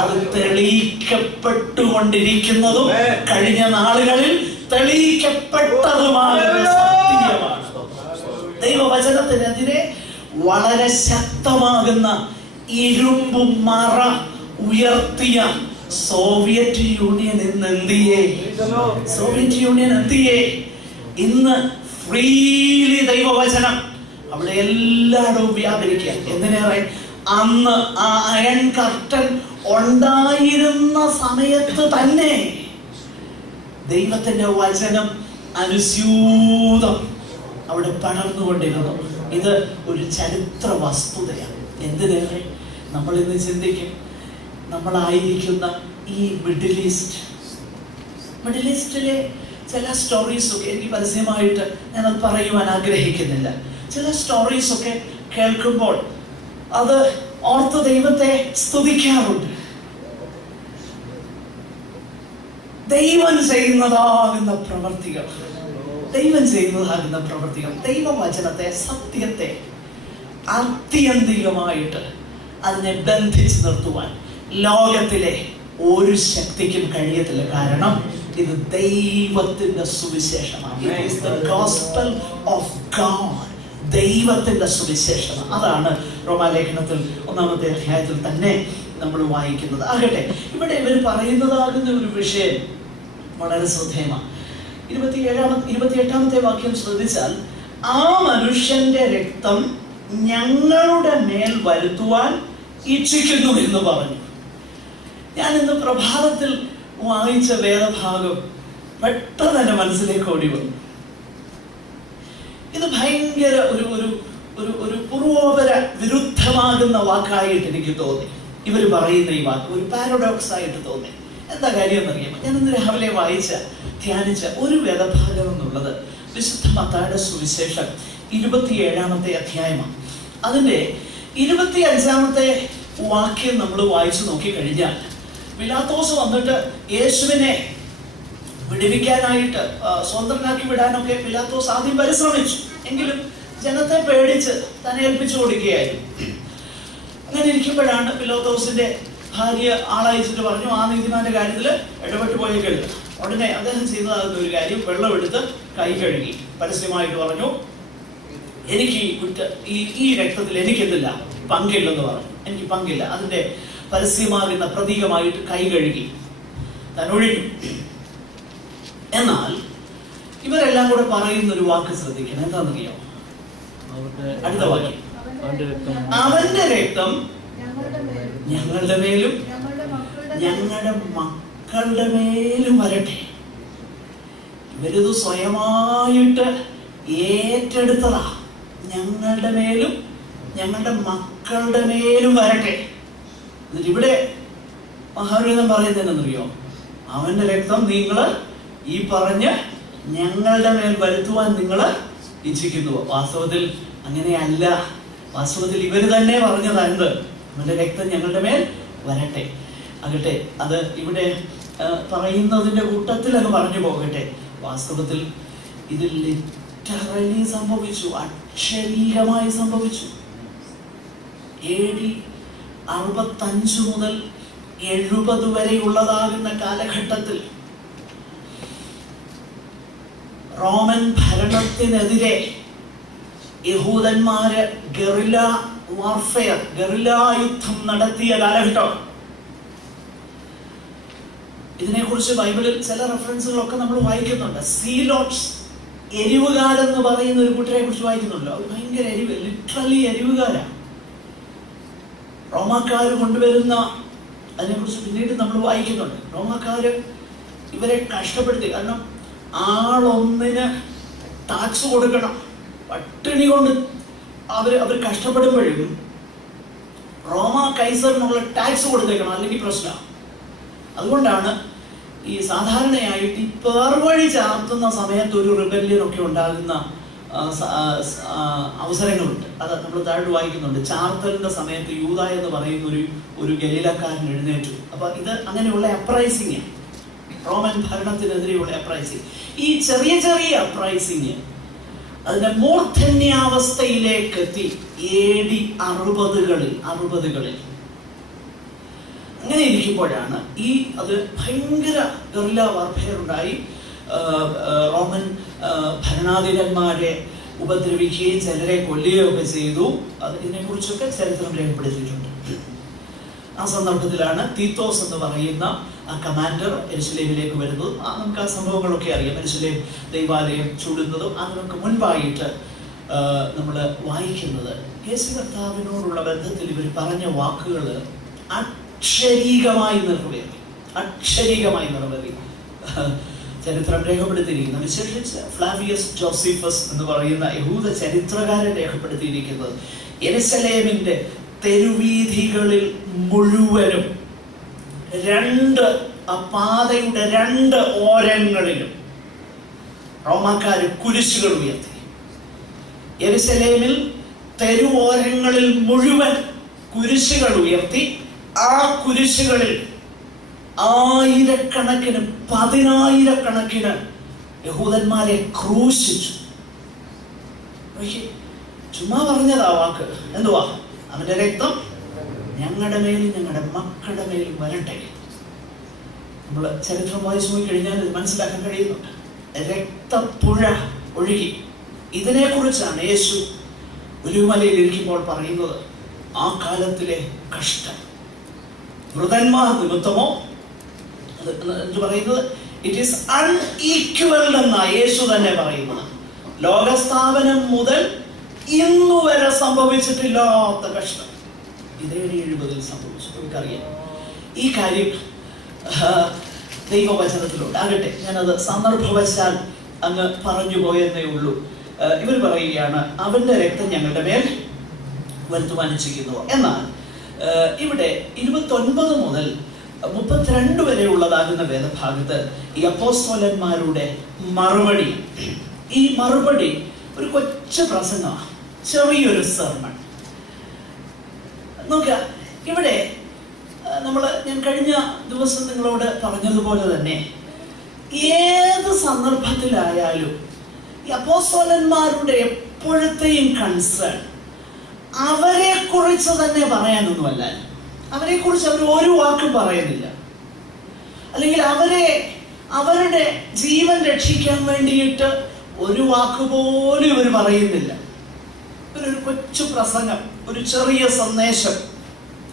അത് തെളിയിക്കപ്പെട്ടുകൊണ്ടിരിക്കുന്നതും കഴിഞ്ഞ നാളുകളിൽ തെളിയിക്കപ്പെട്ടതുമായ സത്യമാണ്. ദൈവവചനത്തിനെതിരെ വളരെ ശക്തമാകുന്ന ഇരുമ്പ് മറ ഉയർത്തിയ സോവിയറ്റ് യൂണിയൻ ഇന്ന് എന്തിയേ? സോവിയറ്റ് യൂണിയൻ എന്തിയേ? ഇന്ന് ഫ്രീലി ദൈവവചനം അവിടെ എല്ലായിടവും വ്യാപരിക്കുക. എന്തിനേറെ, അന്ന് ആ അയൺ കർട്ടൻ ഉണ്ടായിരുന്ന സമയത്ത് തന്നെ ദൈവത്തിന്റെ വചനം അനുസ്യൂതം അവിടെ പടർന്നുകൊണ്ടിരുന്നു. ഇത് ഒരു ചരിത്ര വസ്തുതയാണ്. എന്തിനേറെ, നമ്മൾ ഇന്ന് ചിന്തിക്കും, നമ്മളായിരിക്കുന്ന ഈ മിഡിൽ ഈസ്റ്റിലെ ചില സ്റ്റോറീസ് ഒക്കെ എനിക്ക് പരസ്യമായിട്ട് ഞാനത് പറയുവാൻ ആഗ്രഹിക്കുന്നില്ല. ചില സ്റ്റോറീസ് ഒക്കെ കേൾക്കുമ്പോൾ അത് ഓർത്ത് ദൈവത്തെ സ്തുതിക്കാറുണ്ട്. ദൈവം ചെയ്യുന്നതാകുന്ന പ്രവർത്തികൾ, ദൈവവചനത്തെ, സത്യത്തെ ആത്യന്തികമായിട്ട് അതിനെ ബന്ധിച്ച് നിർത്തുവാൻ ലോകത്തിലെ ഒരു ശക്തിക്കും കഴിയത്തില്ല. കാരണം ഇത് ദൈവത്തിന്റെ സുവിശേഷമാണ്. It is the gospel of God. ദൈവത്തിന്റെ സുവിശേഷമാണ്. അതാണ് റോമാലേഖനത്തിൽ 1-ാമത്തെ അധ്യായത്തിൽ തന്നെ നമ്മൾ വായിക്കുന്നത്. ആകട്ടെ, ഇവിടെ ഇവർ പറയുന്നതാകുന്ന ഒരു വിഷയം വളരെ ശ്രദ്ധേയമാണ്. 28-ാമത്തെ വാക്യം ശ്രദ്ധിച്ചാൽ, ആ മനുഷ്യന്റെ രക്തം ഞങ്ങളുടെ മേൽ വരുത്തുവാൻ ഇച്ഛിക്കുന്നു എന്ന് പറഞ്ഞു. ഞാൻ ഇന്ന് പ്രഭാതത്തിൽ വായിച്ച വേദഭാഗം പെട്ടെന്ന് എൻ്റെ മനസ്സിലേക്ക് ഓടി വന്നു. ഇത് ഭയങ്കര ഒരു പൂർവോപര വിരുദ്ധമാകുന്ന വാക്കായിട്ട് എനിക്ക് തോന്നി. ഇവർ പറയുന്ന ഈ വാക്ക് ഒരു പാരഡോക്സ് ആയിട്ട് തോന്നി. എന്താ കാര്യം എന്നറിയാമോ? ഞാൻ ഇന്ന് രാവിലെ ധ്യാനിച്ച ഒരു വേദഭാഗം എന്നുള്ളത് വിശുദ്ധ മത്തായിയുടെ സുവിശേഷം 27-ാമത്തെ അധ്യായമാണ്. അതിന്റെ 25-ാമത്തെ വാക്യം നമ്മൾ വായിച്ചു നോക്കിക്കഴിഞ്ഞാൽ, പിലാത്തോസ് വന്നിട്ട് യേശുവിനെ വിടുവിക്കാനായിട്ട് സ്വതന്ത്രനാക്കി വിടാനൊക്കെ പിലാത്തോസ് ആദ്യം പരിശ്രമിച്ചു. എങ്കിലും ജനത്തെ പേടിച്ച് തന്നെ ഏൽപ്പിച്ചു കൊടുക്കുകയായിരുന്നു. അങ്ങനെ ഇരിക്കുമ്പോഴാണ് പിലാത്തോസിന്റെ ഭാര്യ ആളയച്ചിട്ട് പറഞ്ഞു, ആ നീതിമാന്റെ കാര്യത്തിൽ ഇടപെട്ട് പോയേക്കരുത്. ഉടനെ അദ്ദേഹം ചെയ്തതാകുന്ന ഒരു കാര്യം, വെള്ളമെടുത്ത് കൈ കഴുകി പരസ്യമായിട്ട് പറഞ്ഞു, എനിക്ക് ഈ രക്തത്തിൽ എനിക്കെന്തില്ല, പങ്കില്ലെന്ന് പറഞ്ഞു. എനിക്ക് പങ്കില്ല. അതിന്റെ പരസ്യമാകുന്ന പ്രതീകമായിട്ട് കൈ കഴുകി താൻ ഒഴിഞ്ഞു. എന്നാൽ ഇവരെല്ലാം കൂടെ പറയുന്ന ഒരു വാക്ക് ശ്രദ്ധിക്കണം. എന്താണെന്നറിയാമോ? അടുത്ത വാക്യം, അവന്റെ രക്തം ഞങ്ങളുടെ മേലും ഞങ്ങളുടെ മക്കളുടെ മേലും വരട്ടെ. ഇവരിത് സ്വയമായിട്ട് ഏറ്റെടുത്തതാ. ഞങ്ങളുടെ മേലും ഞങ്ങളുടെ മക്കളുടെ മേലും വരട്ടെ. എന്നിട്ട് ഇവിടെ മഹാപുരോഹിതൻ പറയുന്നതെന്നറിയോ? അവന്റെ രക്തം നിങ്ങൾ ഈ പറഞ്ഞ് ഞങ്ങളുടെ മേൽ വരുത്തുവാൻ നിങ്ങൾ ഇച്ഛിക്കുന്നു. വാസ്തവത്തിൽ അങ്ങനെയല്ല. വാസ്തവത്തിൽ ഇവര് തന്നെ പറഞ്ഞതാണ്, അവന്റെ രക്തം ഞങ്ങളുടെ മേൽ വരട്ടെ. ആകട്ടെ, അത് ഇവിടെ പറയുന്നതിന്റെ കൂട്ടത്തിൽ അങ്ങ് പറഞ്ഞു പോകട്ടെ. വാസ്തവത്തിൽ ഇത് ലിറ്ററലി സംഭവിച്ചു, അക്ഷരീകമായി സംഭവിച്ചു. AD 65 മുതൽ 70 വരെയുള്ളതാകുന്ന കാലഘട്ടത്തിൽ റോമൻ ഭരണത്തിനെതിരെ യഹൂദന്മാര് ഗറില്ല വാർഫെയർ, ഗറില്ല യുദ്ധം നടത്തിയ കാലഘട്ടം. ഇതിനെക്കുറിച്ച് ബൈബിളിൽ ചില റെഫറൻസുകളൊക്കെ നമ്മൾ വായിക്കുന്നുണ്ട്. സീലോട്ട്സ്, എരിവുകാരെന്ന് പറയുന്ന ഒരു കൂട്ടരെ കുറിച്ച് വായിക്കുന്നുണ്ടല്ലോ. അത് ഭയങ്കര എരിവ്, ലിറ്ററലി എരിവുകാരാണ്. റോമാക്കാര് കൊണ്ടുവരുന്ന, അതിനെക്കുറിച്ച് പിന്നീട് നമ്മൾ വായിക്കുന്നുണ്ട്. റോമാക്കാര് ഇവരെ കഷ്ടപ്പെടുത്തി. കാരണം ആളൊന്നിന് ടാക്സ് കൊടുക്കണം. പട്ടിണി കൊണ്ട് അവർ കഷ്ടപ്പെടുമ്പോഴും റോമ കൈസറിനുള്ള ടാക്സ് കൊടുത്തേക്കണം, അല്ലെങ്കിൽ പ്രശ്നമാണ്. അതുകൊണ്ടാണ് ഈ സാധാരണയായിട്ട് ഈ പേർവഴി ചാർത്തുന്ന സമയത്ത് ഒരു റിബല്യൻ ഒക്കെ ഉണ്ടാകുന്ന അവസരങ്ങളുണ്ട്. അത് നമ്മൾ താഴെ വായിക്കുന്നുണ്ട്. ചാർത്തലിന്റെ സമയത്ത് യൂദ എന്ന് പറയുന്ന ഒരു ഗലീലക്കാരൻ എഴുന്നേറ്റു. അപ്പൊ ഇത് അങ്ങനെയുള്ള അപ്രൈസിങ്. Roman ഭരണത്തിനെതിരെയുള്ള appraising. ഈ ചെറിയ ചെറിയ അപ്രൈസിങ് അതിന്റെ മൂർധന്യാവസ്ഥയിലേക്ക് എത്തി AD 60-കളിൽ. അങ്ങനെ ഇരിക്കുമ്പോഴാണ് അത് ഭയങ്കര ഗറില്ല വാർഫെയർ ഉണ്ടായി. റോമൻ ഭരണാധിപന്മാരെ ഉപദ്രവിക്കുകയും ചിലരെ കൊല്ലുകയൊക്കെ ചെയ്തു. അതിനെ കുറിച്ചൊക്കെ ചരിത്രം രേഖപ്പെടുത്തിയിട്ടുണ്ട്. ആ സന്ദർഭത്തിലാണ് തീത്തോസ് എന്ന് പറയുന്ന ആ കമാൻഡർ യെരുശലേമിലേക്ക് വരുന്നത്. നമുക്ക് ആ സംഭവങ്ങളൊക്കെ അറിയാം. യെരുശലേം ദൈവാലയം ചൂടുന്നതും അതിനൊക്കെ മുൻപായിട്ട് നമ്മൾ വായിക്കുന്നത്. യേശു കർത്താവിനോടുള്ള ബന്ധത്തിൽ ഇവർ പറഞ്ഞ വാക്കുകൾ അക്ഷരീകമായി നിറവേറി. ചരിത്രം രേഖപ്പെടുത്തിയിരിക്കുന്നത്, വിശേഷിച്ച് ഫ്ലാവിയസ് ജോസഫസ് എന്ന് പറയുന്ന യഹൂദ ചരിത്രകാരൻ രേഖപ്പെടുത്തിയിരിക്കുന്നത്, യെരുശലേമിന്റെ തെരുവീഥികളിൽ മുഴുവനും പാതയുടെ 2 ഓരങ്ങളിലും റോമാക്കാര് കുരിശുകൾ ഉയർത്തി. യെരുശലേമിൽ തെരുവോരങ്ങളിൽ മുഴുവൻ കുരിശുകൾ ഉയർത്തി. ആ കുരിശുകളിൽ ആയിരക്കണക്കിന് 10,000-കണക്കിന് യഹൂദന്മാരെ ക്രൂശിച്ചു. ചുമ്മാ പറഞ്ഞതാ വാക്ക്. എന്തുവാ? അവന്റെ രക്തം ഞങ്ങളുടെ മേലും ഞങ്ങളുടെ മക്കളുടെ മേലും വരട്ടെ. നമ്മൾ ചരിത്രം വായിച്ചു പോയി കഴിഞ്ഞാൽ ഇത് മനസ്സിലാക്കാൻ കഴിയുന്നുണ്ട്. രക്തപ്പുഴ ഒഴുകി. ഇതിനെക്കുറിച്ചാണ് യേശു ഒലിവുമലയിൽ ഇരിക്കുമ്പോൾ പറയുന്നത്. ആ കാലത്തിലെ കഷ്ടം വൃതന്മാർ നിമിത്തമോ പറയുന്നത് ഇറ്റ് ഈസ് അൺഈക്വൽഡ് എന്നാ യേശു തന്നെ പറയുന്നത്. ലോകസ്ഥാപനം മുതൽ ഇന്നു വരെ സംഭവിച്ചിട്ടില്ലാത്ത കഷ്ടം ഇതേ 70 സംഭവിച്ചു. നമുക്കറിയാം ഈ കാര്യം ദൈവവചനത്തിലുണ്ടാകട്ടെ. ഞാനത് സന്ദർഭവശാൽ അങ്ങ് പറഞ്ഞു പോയെന്നേ ഉള്ളൂ. ഇവർ പറയുകയാണ് അവന്റെ രക്തം ഞങ്ങളുടെ മേൽ വരുത്തുവാൻ ഇച്ഛിക്കുന്നു. എന്നാൽ ഇവിടെ 29 മുതൽ 32 വരെ ഉള്ളതാകുന്ന വേദഭാഗത്ത് ഈ അപ്പോസ്തലന്മാരുടെ മറുപടി, ഈ മറുപടി ഒരു കൊച്ചു പ്രസംഗമാണ്, ചെറിയൊരു സെർമൺ. നോക്കുക, ഇവിടെ ഞാൻ കഴിഞ്ഞ ദിവസം നിങ്ങളോട് പറഞ്ഞതുപോലെ തന്നെ ഏത് സന്ദർഭത്തിലായാലും ഈ അപ്പോസ്തലന്മാരുടെ എപ്പോഴത്തെയും കൺസേൺ അവരെ കുറിച്ച് തന്നെ പറയാനൊന്നുമല്ല. അവരെ കുറിച്ച് അവർ ഒരു വാക്കും പറയുന്നില്ല. അല്ലെങ്കിൽ അവരുടെ ജീവൻ രക്ഷിക്കാൻ വേണ്ടിയിട്ട് ഒരു വാക്കുപോലും ഇവർ പറയുന്നില്ല. ഇവരൊരു കൊച്ചു പ്രസംഗം, ഒരു ചെറിയ സന്ദേശം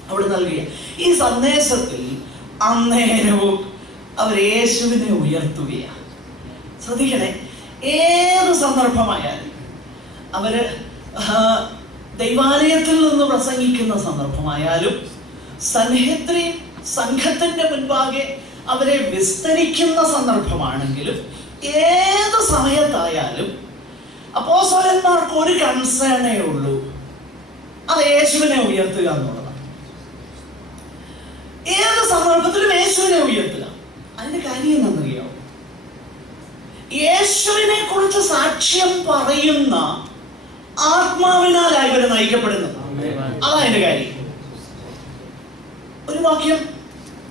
അവിടെ നൽകിയ ഈ സന്ദേശത്തിൽ അന്നേരവും അവർ യേശുവിനെ ഉയർത്തുകയാണ്. ശ്രദ്ധിക്കണേ, ഏത് സന്ദർഭമായാലും അവര് ദൈവാലയത്തിൽ നിന്ന് പ്രസംഗിക്കുന്ന സന്ദർഭമായാലും സൻഹെദ്രിൻ സംഘത്തിന്റെ മുൻപാകെ അവരെ വിസ്തരിക്കുന്ന സന്ദർഭമാണെങ്കിലും ഏത് സമയത്തായാലും അപ്പോസ്തലന്മാർക്ക് ഒരു കൺസേണേ ഉള്ളൂ, അത് യേശുവിനെ ഉയർത്തുക എന്നുള്ളതാണ്. ഏത് സന്ദർഭത്തിലും യേശുവിനെ ഉയർത്തുക. അതിന്റെ കാര്യം എന്നറിയാമോ? യേശുവിനെ കുറിച്ച് സാക്ഷ്യം പറയുന്ന ആത്മാവിനാലായി ഇവരെ നയിക്കപ്പെടുന്നത്. അതതിന്റെ കാര്യം. ഒരു വാക്യം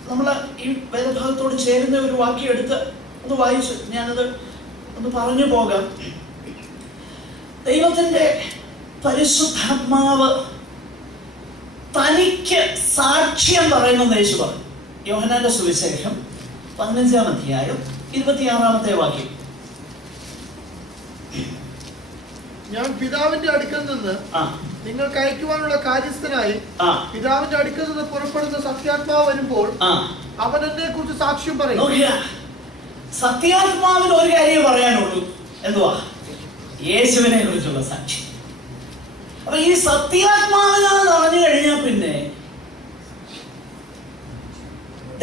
നമ്മൾ ഈ വേദഭാഗത്തോട് ചേരുന്ന ഒരു വാക്യം എടുത്ത് ഒന്ന് വായിച്ച് ഞാനത് ഒന്ന് പറഞ്ഞു പോകാം. ദൈവത്തിന്റെ പരിശുദ്ധാത്മാവ് തനിക്ക് സാക്ഷ്യം പറയുമെന്ന് യേശു പറഞ്ഞു. യോഹന്നാന്റെ സുവിശേഷം 15-ാം അധ്യായം 26-ാമത്തെ വാക്യം. ഞാൻ പിതാവിന്റെ അടുക്കൽ നിന്ന് നിങ്ങൾക്ക് അയക്കുവാനുള്ള കാര്യസ്ഥനായി പിതാവിന്റെ അടുക്കൽ നിന്ന് പുറപ്പെടുന്ന സത്യാത്മാവ് വരുമ്പോൾ അവൻ എന്നെ കുറിച്ച് സാക്ഷ്യം പറയും. സത്യാത്മാവിന് ഒരു കാര്യം പറയാനുള്ളൂ, എന്തുവാ? യേശുവിനെ കുറിച്ചുള്ള സാക്ഷ്യം. അപ്പൊ ഈ സത്യാത്മാവിനാൽ പറഞ്ഞു കഴിഞ്ഞാൽ പിന്നെ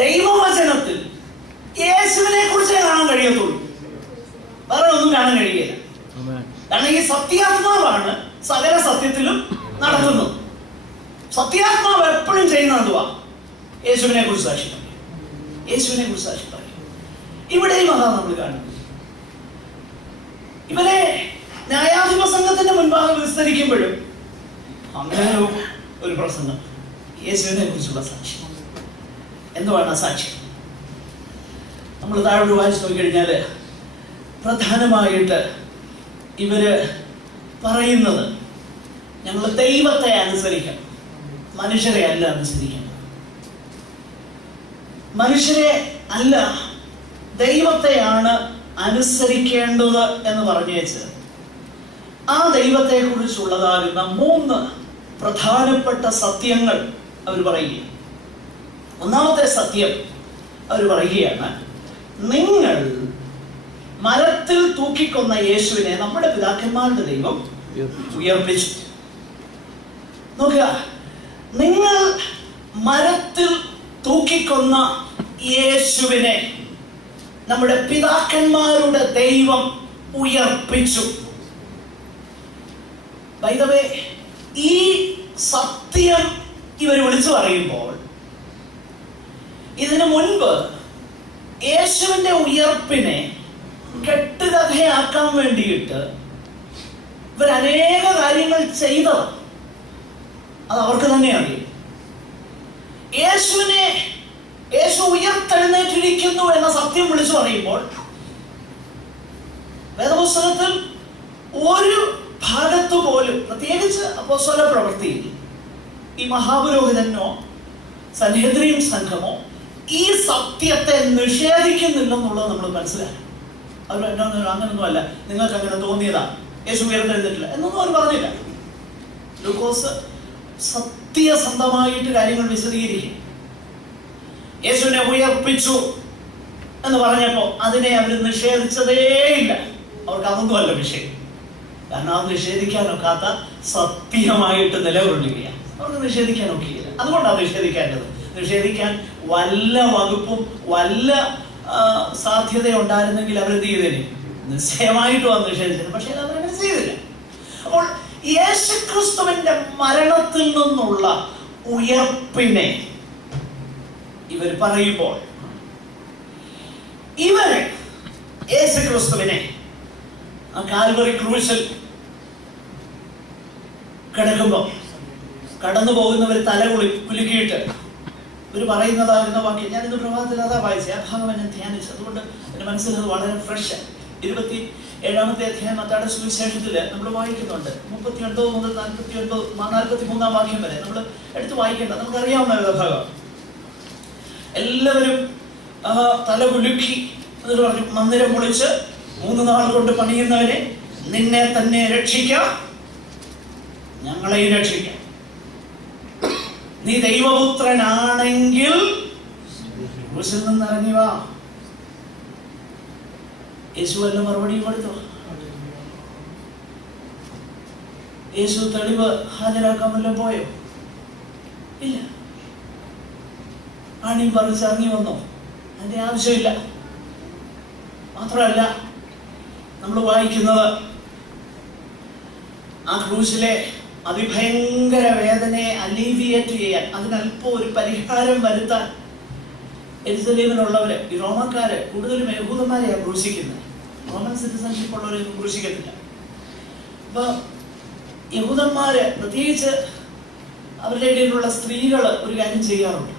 ദൈവവചനത്തിൽ യേശുവിനെ കുറിച്ചേ കാണാൻ കഴിയത്തുള്ളൂ, വേറെ ഒന്നും കാണാൻ കഴിയില്ല. കാരണം ഈ സത്യാത്മാവാണ് സകല സത്യത്തിലും നടത്തുന്നത്. സത്യാത്മാവ് എപ്പോഴും ചെയ്യുന്നത് എന്തുവാ? യേശുവിനെ കുറിച്ച് സാക്ഷി പറയും, യേശുവിനെ കുറിച്ച് സാക്ഷി പറയും. ഇവിടെയും അതാണ് നമ്മൾ കാണുന്നത്. ഇവരെ ന്യായാധിപ സംഘത്തിന്റെ മുൻപാകെ വിസ്തരിക്കുമ്പോഴും അങ്ങനെ ഒരു പ്രസംഗം, യേശുവിനെ കുറിച്ചുള്ള സാക്ഷി. എന്തുവാണ് സാക്ഷി? നമ്മൾ താഴോട്ട് വായിച്ചു നോക്കിക്കഴിഞ്ഞാൽ പ്രധാനമായിട്ട് ഇവര് പറയുന്നത് ഞങ്ങൾ ദൈവത്തെ അനുസരിക്കണം, മനുഷ്യരെ അല്ല അനുസരിക്കണം. മനുഷ്യരെ അല്ല, ദൈവത്തെയാണ് അനുസരിക്കേണ്ടത് എന്ന് പറഞ്ഞേച്ച് ആ ദൈവത്തെ കുറിച്ചുള്ളതാകുന്ന 3 പ്രധാനപ്പെട്ട സത്യങ്ങൾ അവർ പറയുക. ഒന്നാമത്തെ സത്യം അവർ പറയുകയാണ്, നിങ്ങൾ മരത്തിൽ തൂക്കിക്കൊന്ന യേശുവിനെ നമ്മുടെ പിതാക്കന്മാരുടെ ദൈവം ഉയർപ്പിച്ചു. നോക്കുക, നിങ്ങൾ മരത്തിൽ തൂക്കിക്കൊന്ന യേശുവിനെ നമ്മുടെ പിതാക്കന്മാരുടെ ദൈവം ഉയർപ്പിച്ചു. ബൈ ദ വേ, ഈ സത്യം ഇവർ വിളിച്ചു പറയുമ്പോൾ ഇതിനു മുൻപ് യേശുവിന്റെ ഉയർപ്പിനെ കെട്ടുകഥയാക്കാൻ വേണ്ടിയിട്ട് ഇവർ അനേക കാര്യങ്ങൾ ചെയ്തത് അത് അവർക്ക് തന്നെ അറിയാം. യേശു ഉയർത്തെഴുന്നേറ്റിരിക്കുന്നു എന്ന സത്യം വിളിച്ചു പറയുമ്പോൾ വേദപുസ്തകത്തിൽ ഒരു ഭാഗത്തു പോലും, പ്രത്യേകിച്ച് അപ്പോസ്തല പ്രവൃത്തിയിൽ, ഈ മഹാപുരോഹിതനോ സൻഹെദ്രീൻ സംഘമോ ഈ സത്യത്തെ നിഷേധിക്കുന്നില്ലെന്നുള്ളത് നമ്മൾ മനസ്സിലാക്കണം. അവർ അങ്ങനൊന്നും അല്ല, നിങ്ങൾക്ക് അങ്ങനെ തോന്നിയതാ, യേശു ഉയർത്തെഴുന്നിട്ടില്ല എന്നൊന്നും അവർ പറഞ്ഞില്ല. ലൂക്കോസ് സത്യസന്ധമായിട്ട് കാര്യങ്ങൾ വിശദീകരിക്കും. യേശുവിനെ ഉയർപ്പിച്ചു എന്ന് പറഞ്ഞപ്പോ അതിനെ അവർ നിഷേധിച്ചതേയില്ല. അവർക്ക് അതൊന്നും അല്ല വിഷയം. കാരണം അത് നിഷേധിക്കാനൊക്കാത്ത സത്യമായിട്ട് നിലകൊള്ളുകയാണ്. അവർക്ക് നിഷേധിക്കാനൊക്കെയില്ല. അതുകൊണ്ടാണ് നിഷേധിക്കേണ്ടത്. നിഷേധിക്കാൻ വല്ല വകുപ്പും വല്ല സാധ്യത ഉണ്ടായിരുന്നെങ്കിൽ അവരെന്ത് ചെയ്തേനെ? നിശ്ചയമായിട്ടും അത് നിഷേധിച്ചത്. പക്ഷെ അവരങ്ങനെ ചെയ്തില്ല. അപ്പോൾ യേശുക്രിസ്തുവിന്റെ മരണത്തിൽ നിന്നുള്ള ഉയർപ്പിനെ ഇവർ പറയുമ്പോൾ ഇവരെ യേശുക്രിസ്തുവിനെ ആ കാൽവറി ക്രൂശിൽ കിടക്കുമ്പോൾ കടന്നു പോകുന്നവർ തല കുലുക്കിയിട്ട് ഇവർ പറയുന്നതാകുന്ന വാക്യം, ഞാനിന്ന് പ്രഭാതത്തിൽ അതാ വായിച്ചത്, ആ ഭാഗം ഞാൻ ധ്യാനിച്ചു. അതുകൊണ്ട് എൻ്റെ മനസ്സിലത് വളരെ ഫ്രഷ്. 27-ാമത്തെ അധ്യായം മത്തായിയുടെ സുവിശേഷത്തില് നമ്മൾ വായിക്കുന്നുണ്ട്. 39 മുതൽ 43 വാക്യം വരെ നമ്മൾ എടുത്ത് വായിക്കേണ്ട, നമുക്കറിയാവുന്ന ഭാഗം. എല്ലാവരും തല കുലുക്കി എന്നിട്ട് പറഞ്ഞു, മന്ദിരം പൊളിച്ച് 3 നാൾ കൊണ്ട് പണിയുന്നവരെ നിന്നെ തന്നെ രക്ഷിക്കാം, ഞങ്ങളെയും രക്ഷിക്കാം. നീ ദൈവപുത്രനാണെങ്കിൽ ക്രൂശിൽ നിന്ന് ഇറങ്ങി വാ. യേശു വല്ല മറുപടിയും കൊടുത്തു? യേശു തെളിവ് ഹാജരാക്കാൻ വല്ലതും പോയോ? ഇല്ല. ആണിയും പറിച്ച് ഇറങ്ങി വന്നോ? അതിന്റെ ആവശ്യമില്ല. മാത്രമല്ല, നമ്മൾ വായിക്കുന്നത് ആ ക്രൂശിലെ അതിഭയങ്കര വേദനയെ അലീവിയേറ്റ് ചെയ്യാൻ, അതിനല്പം ഒരു പരിഹാരം വരുത്താൻ യെരുശലേമിലുള്ളവര്, ഈ റോമക്കാര്, കൂടുതലും യഹൂദന്മാരെയാണ് ക്രൂശിക്കുന്നത്. Roman citizenship ഉള്ളവരെയൊന്നും ക്രൂശിക്കത്തില്ല. അപ്പൊ യഹൂദന്മാര്, പ്രത്യേകിച്ച് അവരുടെ ഇടയിലുള്ള സ്ത്രീകൾ ഒരു കാര്യം ചെയ്യാറുണ്ട്.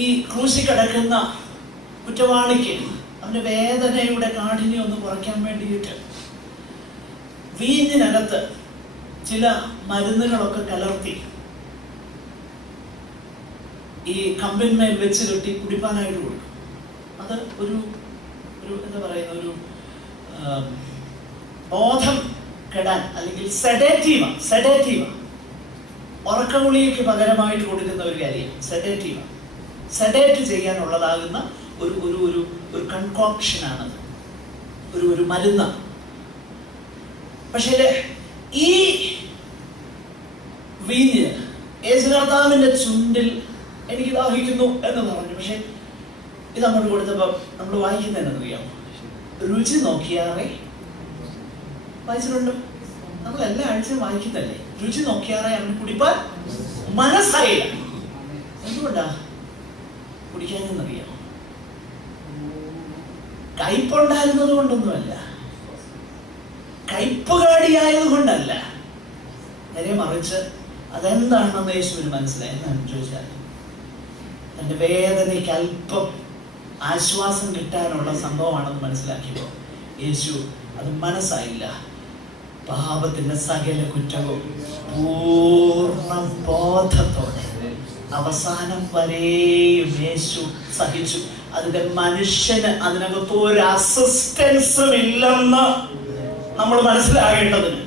ഈ ക്രൂശി കിടക്കുന്ന കുറ്റവാളിക്ക് അവന്റെ വേദനയുടെ കാഠിന്യം ഒന്ന് കുറയ്ക്കാൻ വേണ്ടിയിട്ട് വീഞ്ഞിനകത്ത് ചില മരുന്നുകളൊക്കെ കലർത്തി ഈ കമ്പിന്മേൽ വെച്ച് കെട്ടി കുടിപ്പാനായിട്ട് കൊടുക്കും. അത് ഒരു എന്താ പറയുന്ന ഒരു ബോധം കെടാൻ, അല്ലെങ്കിൽ സെഡേറ്റീവ ഉറക്കഗുളികയ്ക്ക് പകരമായിട്ട് കൊടുക്കുന്ന ഒരു കാര്യം സെഡേറ്റ് ചെയ്യാനുള്ളതാകുന്ന ഒരു കൺകോക്ഷനാണത്, ഒരു മരുന്ന്. പക്ഷേ ഈ വീഞ്ഞ് യേശു കർത്താവിന്റെ ചുണ്ടിൽ എനിക്ക് ദാഹിക്കുന്നു എന്ന് പറഞ്ഞു. പക്ഷെ ഇത് അങ്ങോട്ട് കൊടുത്തപ്പോൾ നമ്മൾ വായിക്കുന്നതെന്നറിയാമോ? രുചി നോക്കിയാറേ. വായിച്ചിട്ടുണ്ടോ? നമ്മൾ എല്ലാ ആഴ്ചയും വായിക്കുന്നല്ലേ? രുചി നോക്കിയാറേ അവന് കുടിപ്പാൻ മനസ്സായില്ല. എന്തുകൊണ്ടാ കുടിക്കാനെന്നറിയാമോ? കയ്പുണ്ടായിരുന്നത് കൊണ്ടൊന്നുമല്ല, കയ്പുകാടിയായത് കൊണ്ടല്ല. നേരെ മറിച്ച് അതെന്താണെന്ന് യേശുവിന് മനസ്സിലായി. എന്നാണ് ചോദിച്ചാൽ തൻ്റെ വേദനയ്ക്ക് അല്പം ആശ്വാസം കിട്ടാനുള്ള സംഭവമാണെന്ന് മനസ്സിലാക്കിയപ്പോൾ യേശു അത് മനസ്സായില്ല. പാപത്തിന്റെ സകല കുറ്റവും പൂർണ്ണ ബോധത്തോടെ അവസാനം വരെയും യേശു സഹിച്ചു. അതിന്റെ മനുഷ്യന് അതിനകത്ത് ഒരു അസിസ്റ്റൻസും ഇല്ലെന്ന് നമ്മൾ മനസ്സിലാകേണ്ടതിന്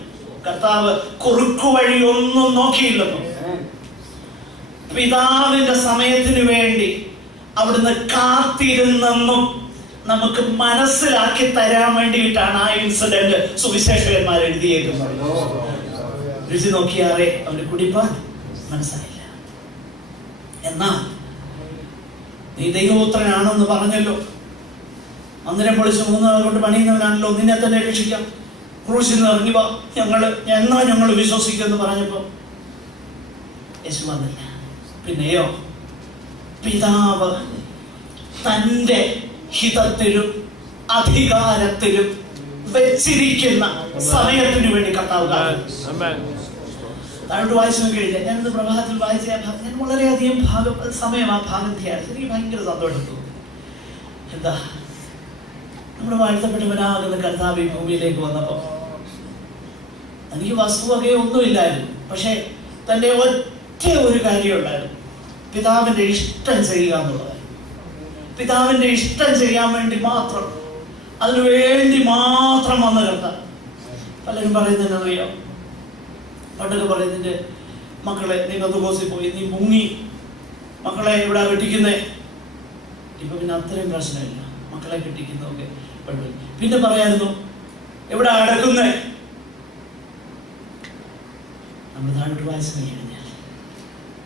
കർത്താവ് കുറുക്കു വഴി ഒന്നും നോക്കിയില്ലെന്നും പിതാവിന്റെ സമയത്തിന് വേണ്ടി അവിടുന്ന് കാത്തിരുന്നെന്നും നമുക്ക് മനസ്സിലാക്കി തരാൻ വേണ്ടിയിട്ടാണ് ആ ഇൻസിഡന്റ് സുവിശേഷകന്മാർ എഴുതിയേക്കുന്നത്. രുചി നോക്കിയാറേ അവന് കുടിപ്പാൻ മനസ്സായില്ല. എന്നാൽ നീ ദൈവപുത്രനാണെന്ന് പറഞ്ഞല്ലോ, മന്ദിരം പൊളിച്ച് 3 നാൾ കൊണ്ട് പണിയുന്നവനാണല്ലോ, നിന്നെ തന്നെ രക്ഷിക്കാം, ക്രൂശിൽ നിന്ന് ഇറങ്ങി വാ, ഞങ്ങൾ വിശ്വസിക്കുമെന്ന് പറഞ്ഞപ്പോ യേശു വന്നില്ല. പിന്നെയോ പിതാവ് തൻ്റെ ഹിതത്തിലും അധികാരത്തിലും വെച്ചിരിക്കുന്ന സമയത്തിനു വേണ്ടി കർത്താവ് താഴോട്ട് വായിച്ചു നോക്കിയില്ല. ഞാനിന്ന് പ്രഭാതത്തിൽ വായിച്ച ഞാൻ വളരെയധികം സമയം ആ ഭാഗം ധ്യാനിച്ചു. എനിക്ക് ഭയങ്കര സന്തോഷം തോന്നി. എന്താ, നമ്മുടെ വാഴ്ത്തപ്പെട്ടവനാകുന്ന കർത്താവ് ഈ ഭൂമിയിലേക്ക് വന്നപ്പോ എനിക്ക് വസ്തുവകയോ ഒന്നുമില്ലായിരുന്നു. പക്ഷെ തൻ്റെ ഒറ്റ ഒരു കാര്യം ഉണ്ടായിരുന്നു, പിതാവിന്റെ ഇഷ്ടം ചെയ്യുക എന്നുള്ളത്. പിതാവിന്റെ ഇഷ്ടം ചെയ്യാൻ വേണ്ടി മാത്രം, അതിനു വേണ്ടി മാത്രം വന്ന കർത്താവ്. പലരും പറയുന്നതിനറിയാം, പണ്ടൊക്കെ പറയുന്നതിന്റെ മക്കളെ നീ ബന്ധുക്കോസിൽ പോയി, നീ മുങ്ങി, മക്കളെ ഇവിടെ കെട്ടിക്കുന്നേ. ഇപ്പൊ പിന്നെ അത്രയും പ്രശ്നമില്ല, മക്കളെ കെട്ടിക്കുന്നതൊക്കെ. പിന്നെ പറയായിരുന്നു എവിടെ അടക്കുന്നേ. നമ്മൾ താഴോട്ട് വായിച്ചു കഴിഞ്ഞാൽ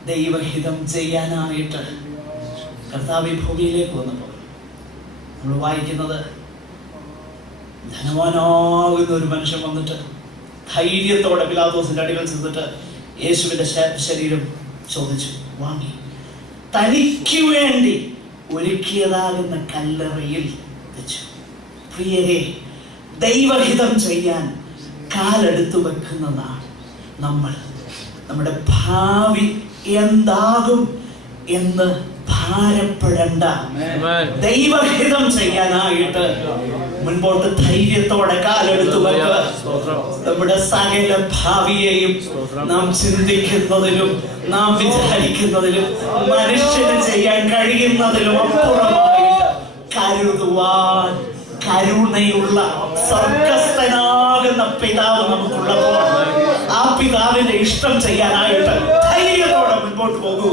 ദൈവഹിതം ചെയ്യാനായിട്ട് കർത്താവ് ഭൂമിയിലേക്ക് വന്നപ്പോൾ നമ്മൾ വായിക്കുന്നത്, ധനവാനാകുന്ന ഒരു മനുഷ്യൻ വന്നിട്ട് ധൈര്യത്തോടെ പിലാത്തോസിന്റെ അടികൾ ചെന്നിട്ട് യേശുവിന്റെ ശരീരം ചോദിച്ചു വാങ്ങി തനിക്ക് വേണ്ടി ഒരുക്കിയതാകുന്ന കല്ലറയിൽ വെച്ചു. പ്രിയരെ, ദൈവഹിതം ചെയ്യാൻ കാലെടുത്തു വെക്കുന്നതാണ് നമ്മൾ. നമ്മുടെ ഭാവി എന്താകും എന്ന് ഭാരപ്പെടേണ്ട, ദൈവഹിതം ചെയ്യാനായിട്ട് മുൻപോട്ട് ധൈര്യത്തോടെ കാലെടുത്തു വെക്കുക. നമ്മുടെ സകല ഭാവിയെയും നാം ചിന്തിക്കുന്നതിലും നാം വിചാരിക്കുന്നതിലും മനുഷ്യന് ചെയ്യാൻ കഴിയുന്നതിലും അപ്പുറമായിട്ട് കരുതുവാൻ കരുണയുള്ള സ്വർഗസ്ഥനാകുന്ന പിതാവ് നമുക്കുള്ളപ്പോൾ ആ പിതാവിന്റെ ഇഷ്ടം ചെയ്യാനായിട്ട് ധൈര്യത്തോടെ മുൻപോട്ട് പോകൂ.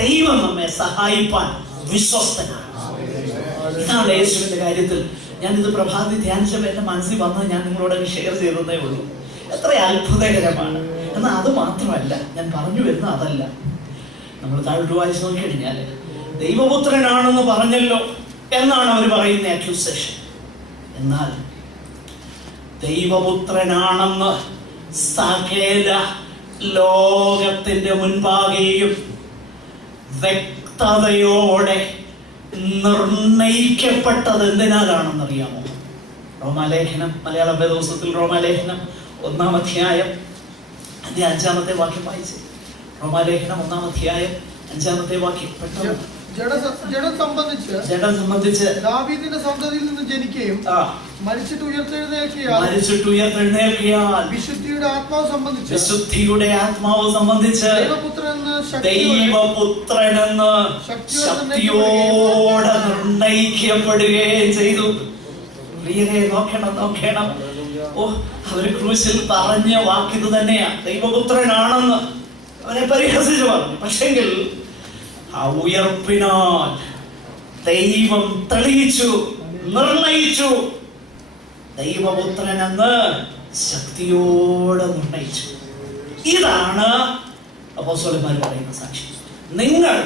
ദൈവം നമ്മെ സഹായിപ്പാൻ വിശ്വസ്തനാണ്. ഇതാണ് യേശുവിന്റെ കാര്യത്തിൽ ഞാനിത് പ്രഭാതി ധ്യാനിച്ചപ്പോൾ എന്റെ മനസ്സിൽ വന്നത് ഞാൻ നിങ്ങളോട് ഷെയർ ചെയ്തതേ ഉള്ളൂ. എത്ര അത്ഭുതകരമാണ്. എന്നാൽ അത് മാത്രമല്ല, ഞാൻ പറഞ്ഞു വരുന്ന അതല്ല. നമ്മൾ താഴോട്ട് വായിച്ചു നോക്കിക്കഴിഞ്ഞാൽ ദൈവപുത്രനാണെന്ന് പറഞ്ഞല്ലോ എന്നാണ് അവർ പറയുന്ന അക്യൂസേഷൻ. എന്നാൽ ദൈവപുത്രനാണെന്ന് സകല ലോകത്തിന്റെ മുൻപാകെയും വ്യക്തതയോടെ നിർണയിക്കപ്പെട്ടത് എന്തിനാലാണെന്നറിയാമോ? റോമാലേഖനം, മലയാള വേദോസത്തിൽ റോമാലേഖനം 1-ാം അധ്യായം അതിന്റെ 5-ാമത്തെ വാക്യം വായിച്ച്. റോമാലേഖനം 1-ാം അധ്യായം 5-ാമത്തെ വാക്യം. പെട്ടെന്ന് ജഡം സംബന്ധിച്ച് ദാവീദിന്റെ സന്തതിയിൽ നിന്ന് ജനിക്കുകയും മരിച്ചിട്ട് ഉയർത്തെഴുന്നേൽക്കുകയാൽ വിശുദ്ധിയുടെ ആത്മാവ് സംബന്ധിച്ച് ദൈവപുത്രനെന്ന് ശക്തിയോടെ നിർണയിക്കപ്പെടുകയും ചെയ്തു. പ്രിയരെ, നോക്കണം. അവര് ക്രൂശിൽ പറഞ്ഞ വാക്കിത് തന്നെയാ, ദൈവപുത്രനാണെന്ന് അവനെ പരിഹസിച്ചു പറഞ്ഞു. പക്ഷെങ്കിൽ ആ ഉയർപ്പിനാൽ ദൈവം തെളിയിച്ചു, നിർണയിച്ചു. ദൈവപുത്രനെന്ന് ശക്തിയോടെ നിർണയിച്ചു. ഇതാണ് അപ്പോസ്തലന്മാർ പറയുന്ന സാക്ഷി. നിങ്ങൾ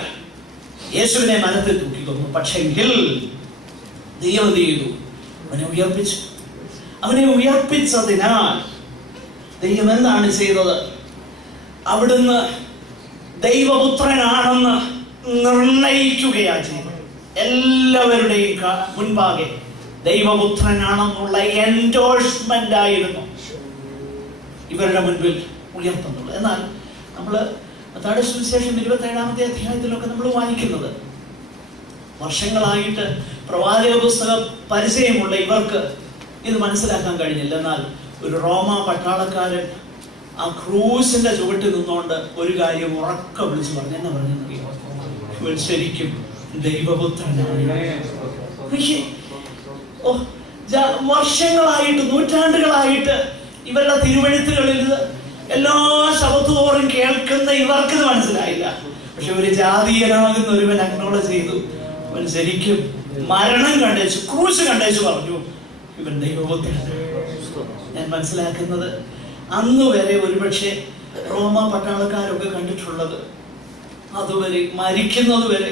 യേശുവിനെ മരത്തിൽ തൂക്കിക്കൊന്നു, പക്ഷെങ്കിൽ ദൈവം എന്ത് ചെയ്തു? അവനെ ഉയർപ്പിച്ചു. അവനെ ഉയർപ്പിച്ചതിനാൽ ദൈവം എന്താണ് ചെയ്തത്? അവിടുന്ന് ദൈവപുത്രനാണെന്ന് നിർണയിക്കുകയാണ് ചെയ്തത്. എല്ലാവരുടെയും മുൻപാകെ ദൈവപുത്രനാണെന്നുള്ള എൻഡോഴ്സ്മെന്റ് ആയിരുന്നു ഇവരുടെ മുൻപിൽ ഉയർത്തുന്നത്. എന്നാൽ നമ്മൾ മത്തായിയുടെ സുവിശേഷം 27-ാമത്തെ അധ്യായത്തിലൊക്കെ നമ്മൾ വായിക്കുന്നത് വർഷങ്ങളായിട്ട് പ്രവാചക പുസ്തകം പരിചയമുള്ള ഇവർക്ക് ഇത് മനസ്സിലാക്കാൻ കഴിഞ്ഞില്ല. എന്നാൽ ഒരു റോമ പട്ടാളക്കാരൻ ആ ക്രൂസിന്റെ ചുവട്ടിൽ നിന്നുകൊണ്ട് ഒരു കാര്യം ഉറക്കെ വിളിച്ചു പറഞ്ഞു. എന്നാ പറഞ്ഞെന്നറിയോ? ഇവൻ ശരിക്കും ദൈവപുത്രനാണ്. വർഷങ്ങളായിട്ട്, നൂറ്റാണ്ടുകളായിട്ട് ഇവരുടെ തിരുവഴുത്തുകളിൽ എല്ലാ ശബ്ദത്തോറും കേൾക്കുന്ന ഇവർക്ക് ഇത് മനസ്സിലായില്ല. പക്ഷെ ഒരു ജാതീയനാകുന്ന ഒരുവൻ അക്നോളജ് ചെയ്തു. അവൻ ശരിക്കും മരണം കണ്ടേച്ചു, ക്രൂശ് കണ്ടേച്ചു പറഞ്ഞു, ഇവൻ ദൈവപുത്രനാണ്. ഞാൻ മനസ്സിലാക്കുന്നത് അന്ന് വരെ ഒരുപക്ഷെ റോമ പട്ടാളക്കാരൊക്കെ കണ്ടിട്ടുള്ളത് അതുവരെ മരിക്കുന്നത് വരെ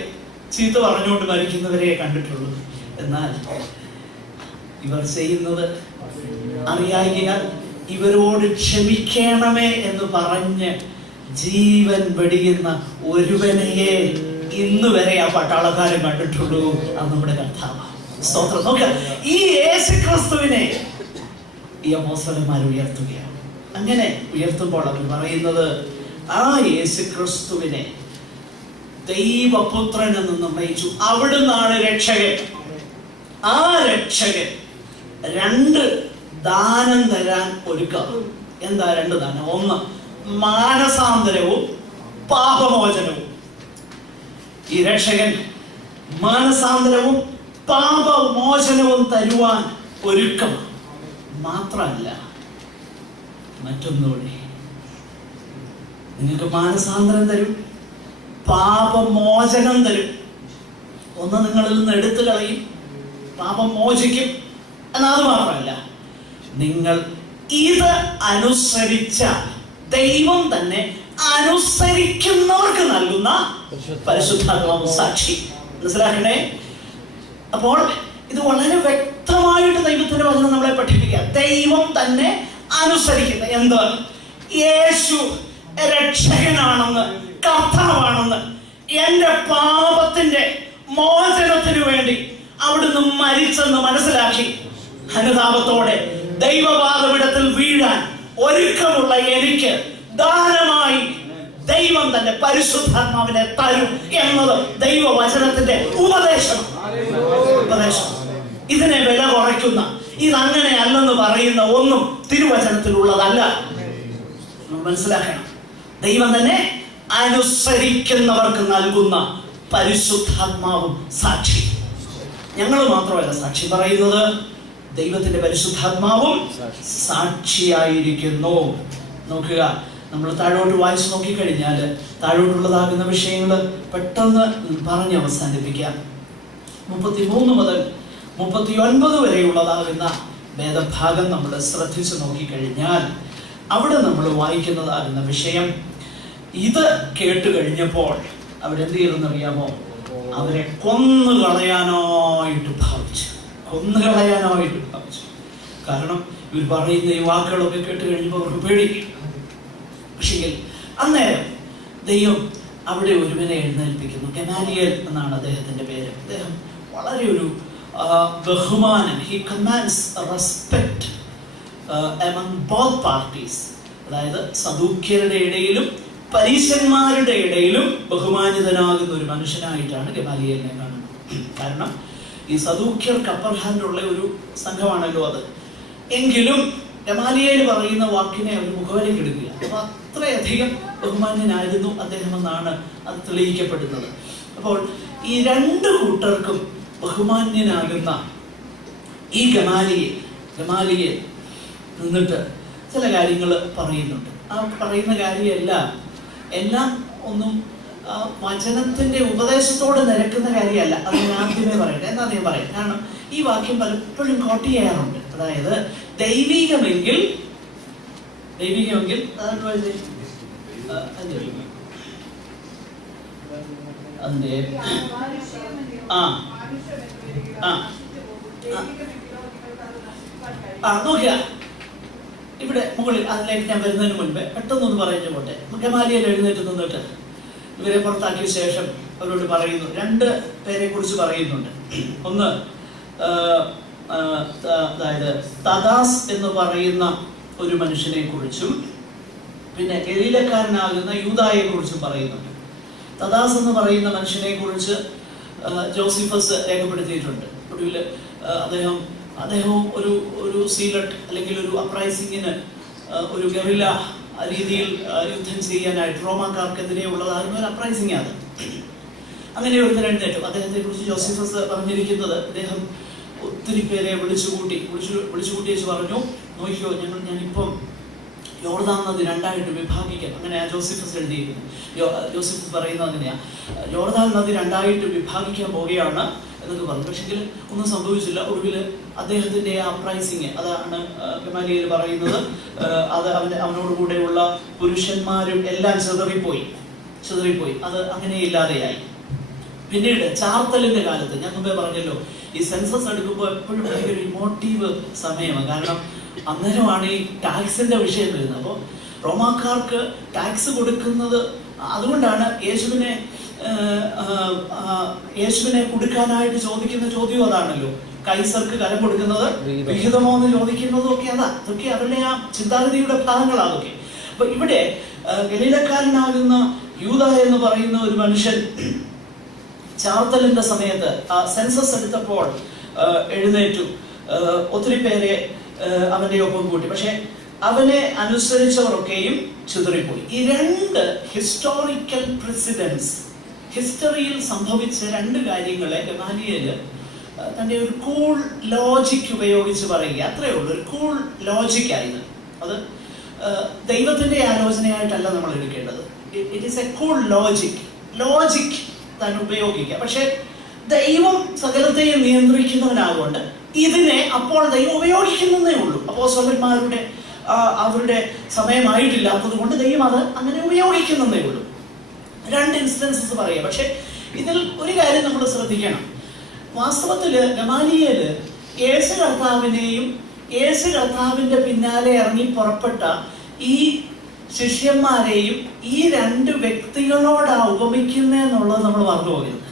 ചീത്ത പറഞ്ഞുകൊണ്ട് മരിക്കുന്നവരെ കണ്ടിട്ടുള്ളത്. എന്നാൽ ഇവർ ചെയ്യുന്നത് അറിയായികയാൽ ഇവരോട് ക്ഷമിക്കണമേ എന്ന് പറഞ്ഞ് ജീവൻ വെടിയുന്ന ഒരുവനെയേ ഇന്ന് വരെ ആ പട്ടാളക്കാരൻ കണ്ടിട്ടുള്ളൂ. അത് നമ്മുടെ കർത്താവ്. സ്തോത്രം. നോക്കുക, ഈ യേശുക്രിസ്തുവിനെ ഈ അപ്പോസ്തലന്മാർ ഉയർത്തുകയാണ്. അങ്ങനെ ഉയർത്തുമ്പോൾ അവർ പറയുന്നത് ആ യേശുക്രിസ്തുവിനെ ദൈവപുത്രൻ എന്ന് നിർണയിച്ചു. അവിടുന്നാണ് രക്ഷകൻ. ആ രക്ഷകൻ 2 ദാനം തരാൻ ഒരുക്കം. എന്താ 2 ദാനം? ഒന്ന് മാനസാന്തരവും പാപമോചനവും. ഈ രക്ഷകൻ മാനസാന്തരവും പാപമോചനവും തരുവാൻ ഒരുക്കം. മാത്രമല്ല, മറ്റൊന്നുകൂടി, നിങ്ങൾക്ക് മാനസാന്തരം തരും, പാപമോചനം തരും. ഒന്ന് നിങ്ങളിൽ നിന്ന് എടുത്തു കളയും, പാപം മോചിക്കും. എന്നാൽ അത് മാത്രമല്ല, നിങ്ങൾ ഇത് അനുസരിച്ച ദൈവം തന്നെ അനുസരിക്കുന്നവർക്ക് നൽകുന്ന പരിശുദ്ധാത്മാവ് സാക്ഷി. മനസ്സിലാക്കണേ? അപ്പോൾ ഇത് വളരെ വ്യക്തമായിട്ട് ദൈവത്തിന്റെ വചനം നമ്മളെ പഠിപ്പിക്കുക. ദൈവം തന്നെ അനുസരിക്കുന്ന എന്ത്? യേശു രക്ഷകനാണെന്ന്, കർത്താവാണെന്ന്, എന്റെ പാപത്തിന്റെ മോചനത്തിനു വേണ്ടി അവിടുന്ന് മരിച്ചെന്ന് മനസ്സിലാക്കി അനുതാപത്തോടെ ദൈവപാദപീഠത്തിൽ വീഴാൻ ഒരുക്കമുള്ള എനിക്ക് ദാനമായി ദൈവം തന്നെ പരിശുദ്ധാത്മാവിനെ തരും എന്നത് ദൈവവചനത്തിന്റെ ഉപദേശം. ഇതിനെ വില കുറയ്ക്കുന്ന, ഇതങ്ങനെ അല്ലെന്ന് പറയുന്ന ഒന്നും തിരുവചനത്തിലുള്ളതല്ല. മനസ്സിലാക്കണം. ദൈവം തന്നെ അനുസരിക്കുന്നവർക്ക് നൽകുന്ന പരിശുദ്ധാത്മാവും സാക്ഷി. ഞങ്ങൾ മാത്രമല്ല സാക്ഷി പറയുന്നത്, ദൈവത്തിന്റെ പരിശുദ്ധാത്മാവും സാക്ഷിയായിരിക്കുന്നു. നോക്കുക, നമ്മൾ താഴോട്ട് വായിച്ചു നോക്കിക്കഴിഞ്ഞാൽ താഴോട്ടുള്ളതാകുന്ന വിഷയങ്ങൾ പെട്ടെന്ന് പറഞ്ഞ് അവസാനിപ്പിക്കാം. 33 മുതൽ 39 വരെയുള്ളതാകുന്ന വേദഭാഗം നമ്മൾ ശ്രദ്ധിച്ചു നോക്കിക്കഴിഞ്ഞാൽ അവിടെ നമ്മൾ വായിക്കുന്നതാകുന്ന വിഷയം, ഇത് കേട്ട് കഴിഞ്ഞപ്പോൾ അവരെന്ത് ചെയ്തെന്നറിയാമോ? അവരെ കൊന്നുകളയാനായിട്ട് ഭാവിച്ചു. കാരണം ഇവർ പറയുന്ന ഈ വാക്കുകളൊക്കെ കേട്ട് കഴിഞ്ഞപ്പോൾ അവർക്ക് പേടിക്കും. പക്ഷേ അന്നേരം ദൈവം അവിടെ ഒരുവനെ എഴുന്നേൽപ്പിക്കുന്നു. ഗമാലിയേൽ എന്നാണ് അദ്ദേഹത്തിന്റെ പേര്. അദ്ദേഹം വളരെ ഒരു ബഹുമാനം, he commands respect among both parties. അതായത് സദൂക്യരുടെ ഇടയിലും പരീശന്മാരുടെ ഇടയിലും ബഹുമാനിതനാകുന്ന ഒരു മനുഷ്യനായിട്ടാണ് ഗമാലിയേലിനെ കാണുന്നത്. കാരണം ഈ സദൂക്യർക്ക് അപ്പർ ഹാൻഡുള്ള ഒരു സംഘമാണല്ലോ അത്. എങ്കിലും ഗമാലിയേൽ പറയുന്ന വാക്കിനെ അവർ മുഖവിലേക്ക് എടുക്കുക. അപ്പൊ അത്രയധികം ബഹുമാന്യനായിരുന്നു അദ്ദേഹം എന്നാണ് അത് തെളിയിക്കപ്പെടുന്നത്. അപ്പോൾ ഈ 2 കൂട്ടർക്കും ബഹുമാന്യനാകുന്ന ഈ ഗമാലിയേൽ നിന്നിട്ട് ചില കാര്യങ്ങൾ പറയുന്നുണ്ട്. ആ പറയുന്ന കാര്യമെല്ലാം ഒന്നും വചനത്തിന്റെ ഉപദേശത്തോട് നിരക്കുന്ന കാര്യമല്ല. അത് ഞാൻ ആദ്യമേ പറയട്ടെ. എന്താ ഞാൻ പറയാം? കാരണം ഈ വാക്യം പലപ്പോഴും കോട്ട് ചെയ്യാറുണ്ട്. അതായത് ദൈവികമെങ്കിൽ അതിന്റെ നോക്കുക, ഇവിടെ മുകളിൽ അതിലേക്ക് ഞാൻ വരുന്നതിന് മുൻപ് പെട്ടെന്നൊന്ന് പറഞ്ഞു പോട്ടെ. ഗമാലിയേൽ എഴുന്നേറ്റ് നിന്നിട്ട് ഇവരെ പുറത്താക്കിയ ശേഷം അവരോട് പറയുന്നു, 2 പേരെ കുറിച്ച് പറയുന്നുണ്ട്. ഒന്ന്, അതായത് തദാസ് എന്ന് പറയുന്ന ഒരു മനുഷ്യനെ കുറിച്ചും പിന്നെ ഗലീലക്കാരനാകുന്ന യൂദായെ കുറിച്ചും പറയുന്നുണ്ട്. തദാസ് എന്ന് പറയുന്ന മനുഷ്യനെ കുറിച്ച് ജോസിഫസ് രേഖപ്പെടുത്തിയിട്ടുണ്ട്. ഒടുവിൽ അദ്ദേഹവും ഒരു സീലട്ട് അല്ലെങ്കിൽ ഒരു അപ്രൈസിങ്ങിന് ഒരു ഗറില്ല രീതിയിൽ യുദ്ധം ചെയ്യാനായിട്ട് റോമാക്കാർക്കെതിരെ ഉള്ളതായിരുന്നു ഒരു അപ്രൈസിങ് ആണ്. അങ്ങനെ ഒരുത്തൻ എഴുന്നേറ്റു. അദ്ദേഹത്തെ കുറിച്ച് ജോസിഫസ് പറഞ്ഞിരിക്കുന്നത്, അദ്ദേഹം ഒത്തിരി പേരെ വിളിച്ചുകൂട്ടി വെച്ച് പറഞ്ഞു, നോക്കിയോ ഞാനിപ്പം യോർദാൻ നദി രണ്ടായിട്ട് വിഭാഗിക്കാം. അങ്ങനെയാ ജോസിഫസ് എഴുതിയിരിക്കുന്നത്. ജോസിഫസ് പറയുന്നത് അങ്ങനെയാ, യോർദാൻ നദി രണ്ടായിട്ട് വിഭാഗിക്കാൻ പോവുകയാണ് എന്നൊക്കെ പറഞ്ഞു. പക്ഷെങ്കിൽ ഒന്നും സംഭവിച്ചില്ല. ഒടുവിൽ അദ്ദേഹത്തിന്റെ ആ അപ്രൈസിങ്, അതാണ് ഗമാലിയേൽ പറയുന്നത്, അത് അവനോട് കൂടെയുള്ള പുരുഷന്മാരും എല്ലാം ചിതറിപ്പോയി. അത് അങ്ങനെ ഇല്ലാതെയായി. പിന്നീട് ചാർത്തലിന്റെ കാലത്ത്, ഞാൻ മുമ്പേ പറഞ്ഞല്ലോ, ഈ സെൻസസ് എടുക്കുമ്പോൾ എപ്പോഴും ഭയങ്കര ഇമോട്ടീവ് സമയമാണ്. കാരണം അന്നേരമാണ് ഈ ടാക്സിന്റെ വിഷയം വരുന്നത്. അപ്പോൾ റോമാക്കാർക്ക് ടാക്സ് കൊടുക്കുന്നത്, അതുകൊണ്ടാണ് യേശുവിനെ കൊടുക്കാനായിട്ട് ചോദിക്കുന്ന ചോദ്യം അതാണല്ലോ, കൈസർക്ക് കരം കൊടുക്കുന്നത് വിഹിതമോ എന്ന് ചോദിക്കുന്നതും ഒക്കെ അതൊക്കെ അവരുടെ ആ ചിന്താഗതിയുടെ ഭാഗങ്ങളാണ് അതൊക്കെ. അപ്പൊ ഇവിടെ ഗലീലക്കാരനാകുന്ന യൂദ എന്ന് പറയുന്ന ഒരു മനുഷ്യൻ ചാർത്തലിന്റെ സമയത്ത് സെൻസസ് എടുത്തപ്പോൾ എഴുന്നേറ്റു, ഒത്തിരി പേരെ അവന്റെ ഒപ്പം കൂട്ടി. പക്ഷെ അവനെ അനുസരിച്ചവരൊക്കെയും ചിതറിപ്പോയി. ഈ രണ്ട് ഹിസ്റ്റോറിക്കൽ പ്രസിഡൻസ്, ഹിസ്റ്ററിയിൽ സംഭവിച്ച രണ്ട് കാര്യങ്ങളെ ഗമാലിയേൽ തന്റെ ഒരു കൂൾ ലോജിക് ഉപയോഗിച്ച് പറയുക, അത്രയേ ഉള്ളൂ. ഒരു കൂൾ ലോജിക്കായിരുന്നു അത്. ദൈവത്തിന്റെ ആലോചനയായിട്ടല്ല നമ്മൾ എടുക്കേണ്ടത്. It is A cool logic താൻ ഉപയോഗിക്കുക. പക്ഷെ ദൈവം സകലത്തെയും നിയന്ത്രിക്കുന്നവനാകൊണ്ട് ഇതിനെ അപ്പോൾ ദൈവം ഉപയോഗിക്കുന്നതേ ഉള്ളൂ. അപ്പോസ്തലന്മാരുടെ അവരുടെ സമയമായിട്ടില്ലാത്തത് കൊണ്ട് ദൈവം അത് അങ്ങനെ ഉപയോഗിക്കുന്നതേ ഉള്ളൂ. രണ്ട് ഇൻസ്റ്റൻസസ് പറയുക. പക്ഷെ ഇതിൽ ഒരു കാര്യം നമ്മൾ ശ്രദ്ധിക്കണം. വാസ്തവത്തില് ഗമാലിയേൽ യേശു കർത്താവിനെയും യേശു കർത്താവിന്റെ പിന്നാലെ ഇറങ്ങി പുറപ്പെട്ട ഈ ശിഷ്യന്മാരെയും ഈ രണ്ട് വ്യക്തികളോടാ ഉപമിക്കുന്നതെന്നുള്ളത് നമ്മൾ മറന്നു പോകരുത്.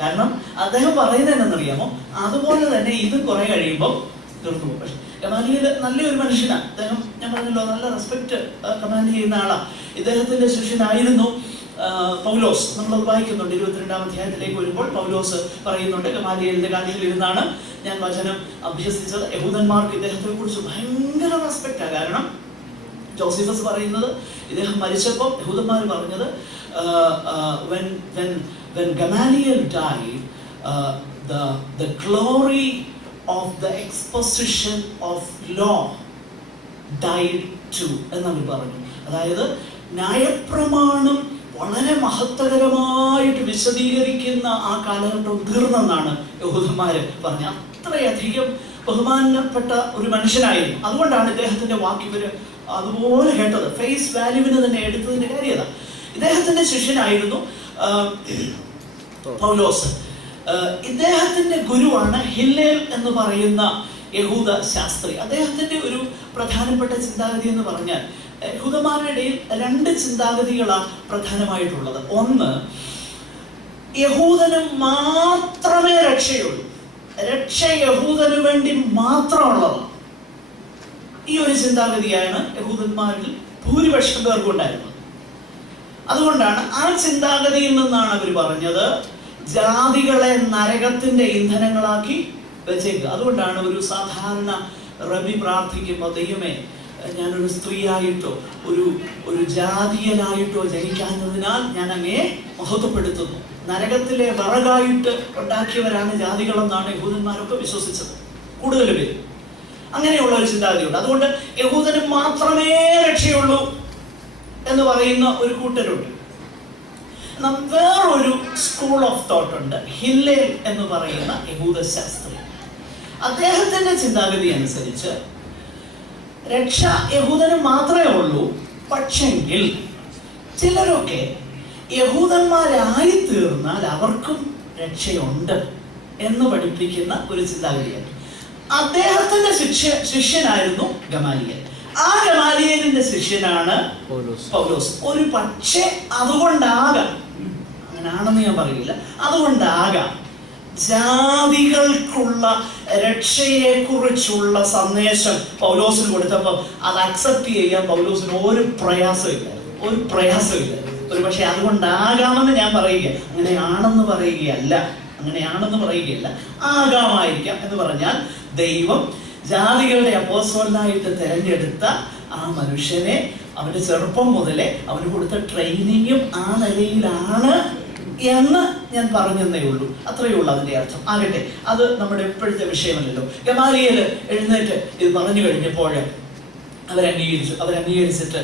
കാരണം അദ്ദേഹം പറയുന്നത് എന്താണെന്നറിയാമോ, അതുപോലെ തന്നെ ഇത് കുറെ കഴിയുമ്പോൾ തീർന്നു പോകും. പക്ഷെ ഗമാലിയേൽ നല്ലൊരു മനുഷ്യനാണ്. അദ്ദേഹം, ഞാൻ പറഞ്ഞല്ലോ, നല്ല റെസ്പെക്ട് കമാൻഡ് ചെയ്യുന്ന ആളാണ്. ഇദ്ദേഹത്തിന്റെ ശിഷ്യനായിരുന്നു പൗലോസ്. നമ്മളത് വായിക്കുന്നുണ്ട് 22-ാം അധ്യായത്തിലേക്ക് വരുമ്പോൾ. പൗലോസ് പറയുന്നുണ്ട്, ഗമാലിയേലിന്റെ കാലിൽ ഇരുന്നാണ് ഞാൻ വചനം അഭ്യസിച്ചത്. യഹൂദന്മാർക്ക് ഇദ്ദേഹത്തെ കുറിച്ച് ഭയങ്കര റെസ്പെക്റ്റാണ്. കാരണം ജോസിഫസ് പറയുന്നത്, ഇദ്ദേഹം മരിച്ചപ്പോൾ യഹൂദന്മാർ പറഞ്ഞത്, when Gamaliel died, the glory of the exposition of law died too എന്നവർ പറഞ്ഞു. അതായത് ന്യായപ്രമാണം വളരെ മഹത്വകരമായിട്ട് വിശദീകരിക്കുന്ന ആ കാലഘട്ടം തീർന്നെന്നാണ് യഹൂദന്മാര് പറഞ്ഞത്. അത്രയധികം ബഹുമാനപ്പെട്ട ഒരു മനുഷ്യനായിരുന്നു. അതുകൊണ്ടാണ് ഇദ്ദേഹത്തിന്റെ വാക്ക് ഇവര് അതുപോലെ കേട്ടത്. ഫേസ് വാല്യൂവിന് തന്നെ എടുത്തതിന്റെ കാര്യത. ഇദ്ദേഹത്തിന്റെ ശിഷ്യനായിരുന്നു പൗലോസ്. ഇദ്ദേഹത്തിന്റെ ഗുരുവാണ് ഹില്ലേൽ എന്ന് പറയുന്ന യഹൂദ ശാസ്ത്രി. അദ്ദേഹത്തിന്റെ ഒരു പ്രധാനപ്പെട്ട ചിന്താഗതി എന്ന് പറഞ്ഞാൽ, യഹൂദന്മാരുടെ ഇടയിൽ രണ്ട് ചിന്താഗതികളാണ് പ്രധാനമായിട്ടുള്ളത്. ഒന്ന്, യഹൂദന് മാത്രമേ രക്ഷയുള്ളൂ, രക്ഷ യഹൂദന് വേണ്ടി മാത്രമുള്ളതാണ്. ഈ ഒരു ചിന്താഗതിയാണ് യഹൂദന്മാരിൽ ഭൂരിപക്ഷം പേർക്കുണ്ടായിരുന്നത്. അതുകൊണ്ടാണ് ആ ചിന്താഗതിയിൽ നിന്നാണ് അവർ പറഞ്ഞത്, ജാതികളെ നരകത്തിന്റെ ഇന്ധനങ്ങളാക്കി വെച്ചേക്കുക. അതുകൊണ്ടാണ് ഒരു സാധാരണ റബി പ്രാർത്ഥിക്കുമ്പോൾ, ദൈവമേ, ഞാനൊരു സ്ത്രീയായിട്ടോ ഒരു ജാതീയനായിട്ടോ ജനിക്കാഞ്ഞതിനാൽ ഞാൻ അങ്ങയെ മഹത്വപ്പെടുത്തുന്നു. നരകത്തിലെ വിറകായിട്ട് ഉണ്ടാക്കിയവരാണ് ജാതികളെന്നാണ് യഹൂദന്മാരൊക്കെ വിശ്വസിച്ചത്, കൂടുതൽ പേര്. അങ്ങനെയുള്ള ഒരു ചിന്താഗതിയുണ്ട്. അതുകൊണ്ട് യഹൂദന് മാത്രമേ രക്ഷയുള്ളൂ എന്ന് പറയുന്ന ഒരു കൂട്ടരുണ്ട്. വേറൊരു സ്കൂൾ ഓഫ് തോട്ട് ഉണ്ട്, ഹില്ലേൽ എന്ന് പറയുന്ന യഹൂദ ശാസ്ത്രി. അദ്ദേഹത്തിന്റെ ചിന്താഗതി അനുസരിച്ച് രക്ഷ യഹൂദന് മാത്രമേ ഉള്ളൂ. പക്ഷെങ്കിൽ ചിലരൊക്കെ യഹൂദന്മാരായി തീർന്നാൽ അവർക്കും രക്ഷയുണ്ട് എന്ന് പഠിപ്പിക്കുന്ന ഒരു ചിന്താഗതിയാണ്. അദ്ദേഹത്തിന്റെ ശിഷ്യനായിരുന്നു ഗമാലിയേൽ. ആ ഗമാലിയേലിന്റെ ശിഷ്യനാണ് പൗലോസ്. ഒരു പക്ഷേ അതുകൊണ്ടാകാം, അങ്ങനാണെന്ന് ഞാൻ പറയില്ല, അതുകൊണ്ടാകാം ജാതികൾക്കുള്ള രക്ഷയെ കുറിച്ചുള്ള സന്ദേശം പൗലോസിന് കൊടുത്തപ്പോൾ അത് അക്സെപ്റ്റ് ചെയ്യാൻ പൗലോസിന് ഒരു പ്രയാസമില്ല. ഒരു പക്ഷെ അതുകൊണ്ടാകാമെന്ന് ഞാൻ പറയുക, അങ്ങനെയാണെന്ന് പറയുകയല്ല. അങ്ങനെയാണെന്ന് പറയുകയില്ല, ആകാമായിരിക്കാം. എന്ന് പറഞ്ഞാൽ ദൈവം ജാതികളുടെ അപ്പോസ്തലനായിട്ട് തെരഞ്ഞെടുത്ത ആ മനുഷ്യനെ അവന്റെ ചെറുപ്പം മുതലേ അവന് കൊടുത്ത ട്രെയിനിങ്ങും ആ നിലയിലാണ് എന്ന് ഞാൻ പറഞ്ഞതേ ഉള്ളൂ. അത്രയേ ഉള്ളൂ അതിന്റെ അർത്ഥം. ആകട്ടെ, അത് നമ്മുടെ ഇപ്പോഴത്തെ വിഷയമല്ലല്ലോ. ഗമാലിയേൽ എഴുന്നേറ്റ് ഇത് പറഞ്ഞു കഴിഞ്ഞപ്പോൾ അവരംഗീകരിച്ചിട്ട്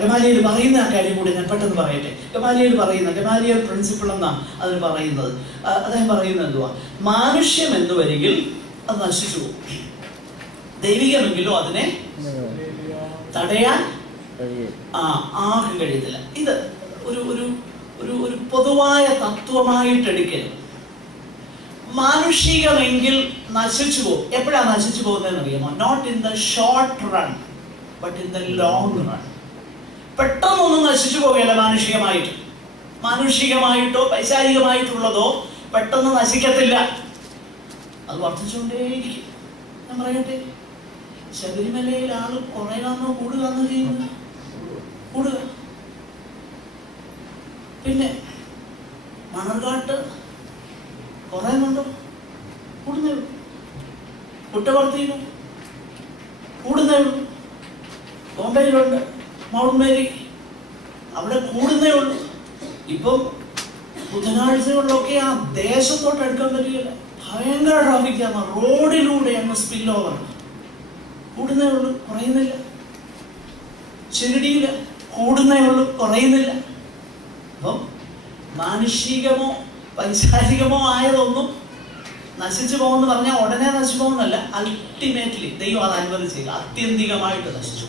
ഗമാലിയേൽ പറയുന്ന ആ കാര്യം കൂടി ഞാൻ പെട്ടെന്ന് പറയട്ടെ. ഗമാലിയേൽ പ്രിൻസിപ്പിൾ എന്നാ അതിന് പറയുന്നത്. അദ്ദേഹം പറയുന്നത് എന്തുവാ? മാനുഷ്യം എന്ന് വരികിൽ അത് നശിച്ചു പോകും, ദൈവികമെങ്കിലോ അതിനെ തടയാൻ ആർക്കും കഴിയത്തില്ല. ഇത് ഒരു ഒരു ഒരു ഒരു പൊതുവായ തത്വമായിട്ട് എടുക്കരുത്. മാനുഷികമെങ്കിൽ നശിച്ചു പോകും. എപ്പോഴാണ് നശിച്ചു പോകുന്നതെന്ന് അറിയാമോ? Not in the short run but in the long run. പെട്ടെന്നൊന്നും നശിച്ചു പോകുകയല്ല മാനുഷികമായിട്ടോ പൈശാചികമായിട്ടുള്ളതോ പെട്ടെന്ന് നശിക്കത്തില്ല, അത് വർദ്ധിച്ചുകൊണ്ടേയിരിക്കും. ഞാൻ പറയട്ടെ, ശബരിമലയിൽ ആള് കുറയാന്നോ കൂടുകയെന്നോ ചെയ്യുന്നത്? കൂടുക. പിന്നെ മണർകാട്ട് കുറയുന്നുണ്ടോ? കൂടുന്നേ ഉള്ളൂ. കുറ്റവർത്തിയിലും കൂടുന്നേ ഉള്ളൂ. ബോംബെയിലുണ്ട് മൗണ്ട് മേരി, അവിടെ കൂടുന്നേ ഉള്ളൂ. ഇപ്പം ബുധനാഴ്ചകളിലൊക്കെ ആ ദേശത്തോട്ട് എടുക്കാൻ പറ്റുകയില്ല, ഭയങ്കര ട്രാഫിക്കാണ്, റോഡിലൂടെ അങ്ങ് സ്പിൽ ഓവർ. കൂടുന്നേ ഉള്ളൂ, കുറയുന്നില്ല. ശിരടിയില് കൂടുന്നേ ഉള്ളൂ, കുറയുന്നില്ല. അപ്പം മാനുഷികമോ പൈശാചികമോ ആയതൊന്നും നശിച്ചു പോകുമെന്ന് പറഞ്ഞാൽ ഉടനെ നശിച്ചു പോകുന്നല്ല. അൾട്ടിമേറ്റ്ലി ദൈവം അത് അനുവദിച്ചേക്കുക, ആത്യന്തികമായിട്ട് നശിച്ചു പോകും.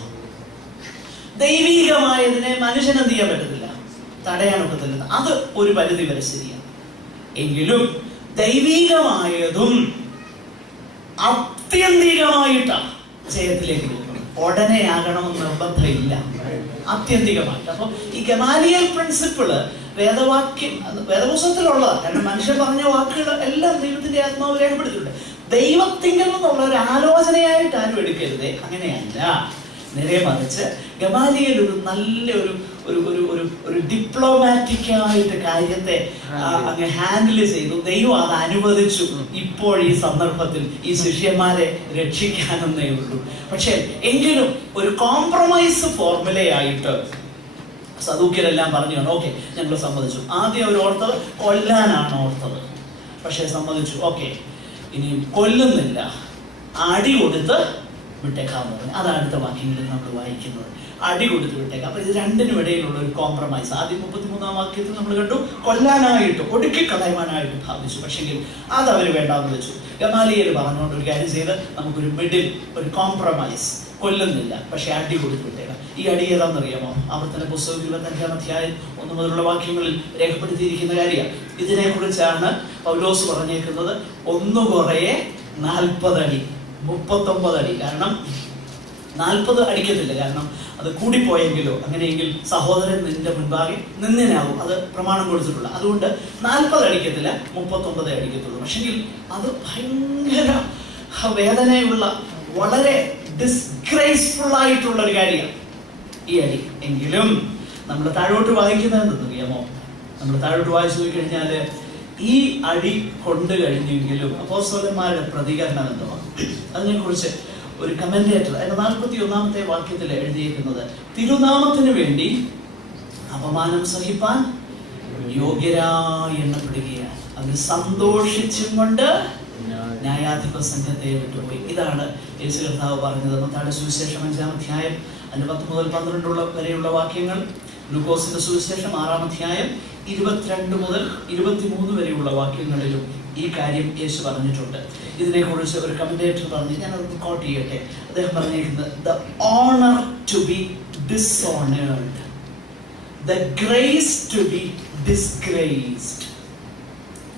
ദൈവികമായതിനെ മനുഷ്യന് എന്ത് ചെയ്യാൻ പറ്റത്തില്ല, തടയാനൊക്കത്തില്ല. അത് ഒരു പരിധി വരെ ശരിയാണ്. എങ്കിലും ദൈവികമായതും ആത്യന്തികമായിട്ടാണ് ജയത്തിലേക്ക് പോകുന്നത്. ഉടനെ ആകണമെന്ന് നിർബന്ധമില്ല, ആത്യന്തികമായിട്ട്. അപ്പൊ ഈ ഗമാലിയേൽ പ്രിൻസിപ്പിള് വേദപുസ്തകത്തിലുള്ളതാണ്. കാരണം മനുഷ്യൻ പറഞ്ഞ വാക്കുകൾ എല്ലാം ദൈവത്തിന്റെ ആത്മാവ് രേഖപ്പെടുത്തിയിട്ടുണ്ട്. ദൈവത്തിങ്കിൽ നിന്നുള്ള ഒരു ആലോചനയായിട്ട് ആരും എടുക്കരുതേ, അങ്ങനെയല്ല. നേരെ മറിച്ച് ഗമാലിയേൽ ഒരു നല്ല ഒരു ഡിപ്ലോമാറ്റിക് ആയിട്ട് കാര്യത്തെ അങ്ങ് ഹാൻഡിൽ ചെയ്തു. ദൈവം അത് അനുവദിച്ചു. ഇപ്പോൾ ഈ സന്ദർഭത്തിൽ ഈ ശിഷ്യന്മാരെ രക്ഷിക്കാനെന്നേ ഉള്ളൂ. പക്ഷെ എങ്കിലും ഒരു കോംപ്രമൈസ് ഫോർമുലയായിട്ട് സദൂക്യരെല്ലാം പറഞ്ഞു, ഓക്കെ ഞങ്ങൾ സമ്മതിച്ചു. ആദ്യം അവർ ഓർത്തത് കൊല്ലാനാണ് ഓർത്തത്, പക്ഷെ സമ്മതിച്ചു. ഓക്കെ, ഇനി കൊല്ലുന്നില്ല, അടി കൊടുത്ത് വിട്ടേക്കാന്ന് പറഞ്ഞു. അതാണ് അടുത്ത വാക്യങ്ങളിൽ നമ്മൾ വായിക്കുന്നത്, അടി കൊടുത്ത് വിട്ടേക്കാം. അപ്പൊ ഇത് രണ്ടിനും ഇടയിലുള്ള ഒരു കോംപ്രമൈസ്. ആദ്യം 33-ാം വാക്യത്തിൽ നമ്മൾ കണ്ടു, കൊല്ലാനായിട്ട് ഒടുക്കി കളയുവാനായിട്ട് ഭാവിച്ചു. പക്ഷെങ്കിൽ അത് അവർ വേണ്ടാന്ന് വെച്ചു. ഗമാലിയേൽ പറഞ്ഞുകൊണ്ട് ഒരു കാര്യം ചെയ്ത് നമുക്കൊരു മിഡിൽ, ഒരു കോംപ്രമൈസ്. കൊല്ലുന്നില്ല, പക്ഷെ അടി കൊടുത്ത് വിട്ടേക്കാം. ഈ അടി ഏതാണെന്നറിയാമോ? ആവർത്തന പുസ്തകം 25-ാം അധ്യായം 1 മുതലുള്ള വാക്യങ്ങളിൽ രേഖപ്പെടുത്തിയിരിക്കുന്ന കാര്യമാണ്. ഇതിനെ കുറിച്ചാണ് പൗലോസ് പറഞ്ഞേക്കുന്നത്, 1 കുറയെ 40 അടി, 39 അടി. കാരണം 40 അടിക്കത്തില്ല, കാരണം അത് കൂടിപ്പോയെങ്കിലോ അങ്ങനെയെങ്കിൽ സഹോദരൻ നിന്റെ മുൻപാകെ നിന്നിനാവും, അത് പ്രമാണം കൊടുത്തിട്ടുള്ള. അതുകൊണ്ട് 40 അടിക്കത്തില്ല, 39 അടിക്കത്തുള്ളൂ. പക്ഷെങ്കിൽ അത് ഭയങ്കര വേദനയുള്ള, വളരെ ഡിസ്ഗ്രേസ്ഫുൾ ആയിട്ടുള്ള ഒരു കാര്യമാണ് ഈ അടി. എങ്കിലും നമ്മൾ താഴോട്ട് വായിക്കുന്നത് എന്തെന്നറിയാമോ? നമ്മൾ താഴോട്ട് വായിച്ചു പോയി കഴിഞ്ഞാല് ഈ അടി കൊണ്ടു കഴിഞ്ഞെങ്കിലും അപ്പോസ്തലന്മാരുടെ പ്രതികരണം എന്തുവാ? അതിനെ കുറിച്ച് ഒരു കമന്റേറ്റർ അതിന്റെ 41-ാമത്തെ വാക്യത്തിൽ എഴുതിയിരിക്കുന്നത്, തിരുനാമത്തിന് വേണ്ടി അപമാനം സഹിപ്പാൻ യോഗ്യരായി എണ്ണപ്പെടുകയാണ്. അതിൽ സന്തോഷിച്ചും കൊണ്ട് ന്യായാധിപ സംഘത്തെ വിട്ടുപോയി. ഇതാണ് യേശു കർത്താവ് പറഞ്ഞത്. മത്തായിയുടെ സുവിശേഷം 5-ാം അധ്യായം അതിന്റെ 10 മുതൽ 12 വരെയുള്ള വാക്യങ്ങൾ, ലൂക്കോസിന്റെ സുവിശേഷം 6-ാം അധ്യായം 22 മുതൽ 23 വരെയുള്ള വാക്യങ്ങളിലും ഈ കാര്യം യേശു പറഞ്ഞിട്ടുണ്ട്. ഇതിനെക്കുറിച്ച് ഒരു കമന്റേറ്റർ പറഞ്ഞു, ഞാനത് കോട്ട് ചെയ്യട്ടെ. അദ്ദേഹം പറഞ്ഞിരിക്കുന്നത്, the honour to be dishonoured, the grace to be disgraced,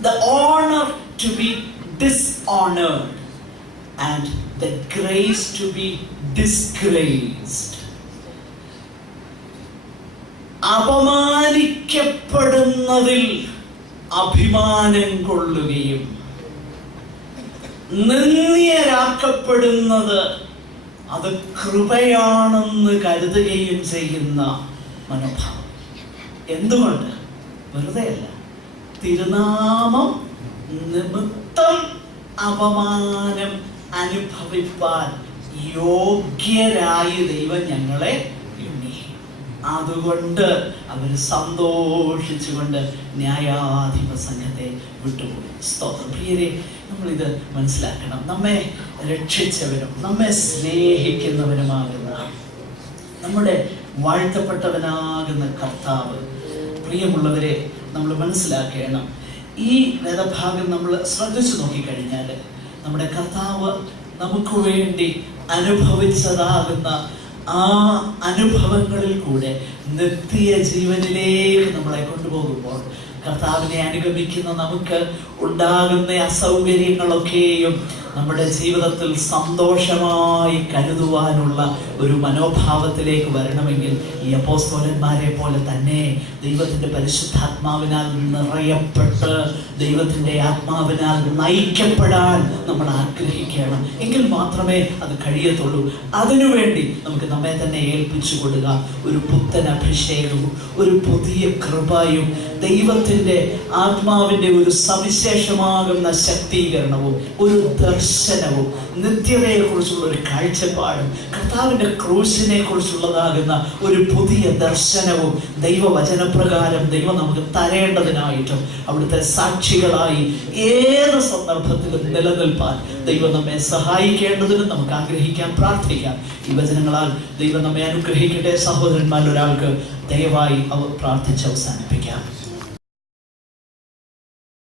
the honour to be dishonored and the grace to be disgraced. അപമാനിക്കപ്പെടുന്നതിൽ അഭിമാനം കൊള്ളുകയും നിന്ദ്യരാക്കപ്പെടുന്നത് അത് കൃപയാണെന്ന് കരുതുകയും ചെയ്യുന്ന മനോഭാവം. എന്തുകൊണ്ട്? വെറുതെ അല്ല, തിരുനാമം നിമിത്തം അപമാനം അനുഭവിപ്പാൻ യോഗ്യരായ ദൈവം ഞങ്ങളെ എണ്ണി. അതുകൊണ്ട് അവർ സന്തോഷിച്ചുകൊണ്ട് ന്യായാധിപ സംഘത്തെ വിട്ടുപോയി. സ്തോത്രം. പ്രിയരെ, നമ്മളിത് മനസ്സിലാക്കണം. നമ്മെ രക്ഷിച്ചവനും നമ്മെ സ്നേഹിക്കുന്നവനുമാകുന്ന നമ്മുടെ വാഴ്ത്തപ്പെട്ടവനാകുന്ന കർത്താവ്, പ്രിയമുള്ളവരെ, നമ്മൾ മനസ്സിലാക്കണം. ഈ വേദഭാഗം നമ്മൾ ശ്രദ്ധിച്ചു നോക്കിക്കഴിഞ്ഞാൽ നമ്മുടെ കർത്താവ് നമുക്ക് വേണ്ടി അനുഭവിച്ചതാകുന്ന ആ അനുഭവങ്ങളിൽ കൂടെ നിത്യ ജീവനിലേക്ക് നമ്മളെ കൊണ്ടുപോകുമ്പോൾ കർത്താവിനെ അനുഗമിക്കുന്ന നമുക്ക് ഉണ്ടാകുന്ന അസൗകര്യങ്ങളൊക്കെയും നമ്മുടെ ജീവിതത്തിൽ സന്തോഷമായി കരുതുവാനുള്ള ഒരു മനോഭാവത്തിലേക്ക് വരണമെങ്കിൽ ഈ അപ്പോസ്തലന്മാരെ പോലെ തന്നെ ദൈവത്തിൻ്റെ പരിശുദ്ധാത്മാവിനാൽ നിറയപ്പെട്ട് ദൈവത്തിൻ്റെ ആത്മാവിനാൽ നയിക്കപ്പെടാൻ നമ്മൾ ആഗ്രഹിക്കണം. എങ്കിൽ മാത്രമേ അത് കഴിയത്തുള്ളൂ. അതിനുവേണ്ടി നമുക്ക് നമ്മെ തന്നെ ഏൽപ്പിച്ചു കൊടുക്കുക. ഒരു പുത്തൻ അഭിഷേകവും ഒരു പുതിയ കൃപയും ദൈവത്തിൻ്റെ ആത്മാവിൻ്റെ ഒരു സവിശേഷമാകുന്ന ശക്തീകരണവും ഒരു ദർശനവും നിത്യതയെക്കുറിച്ചുള്ള ഒരു കാഴ്ചപ്പാടും കർത്താവിൻ്റെ ക്രൂശിനെ കുറിച്ചുള്ളതാകുന്ന ഒരു പുതിയ ദർശനവും ദൈവവചനപ്രകാരം ദൈവം നമുക്ക് തരേണ്ടതിനായിട്ടും അവിടുത്തെ സാക്ഷികളായി ഏത് സന്ദർഭത്തിലും നിലനിൽപ്പാൻ ദൈവം നമ്മെ സഹായിക്കേണ്ടതിനും നമുക്ക് ആഗ്രഹിക്കാം, പ്രാർത്ഥിക്കാം. ഈ വചനങ്ങളാൽ ദൈവം നമ്മെ അനുഗ്രഹിക്കട്ടെ. സഹോദരന്മാരിൽ ഒരാൾക്ക് ദയവായി അവർ പ്രാർത്ഥിച്ച് അവസാനിപ്പിക്കാം.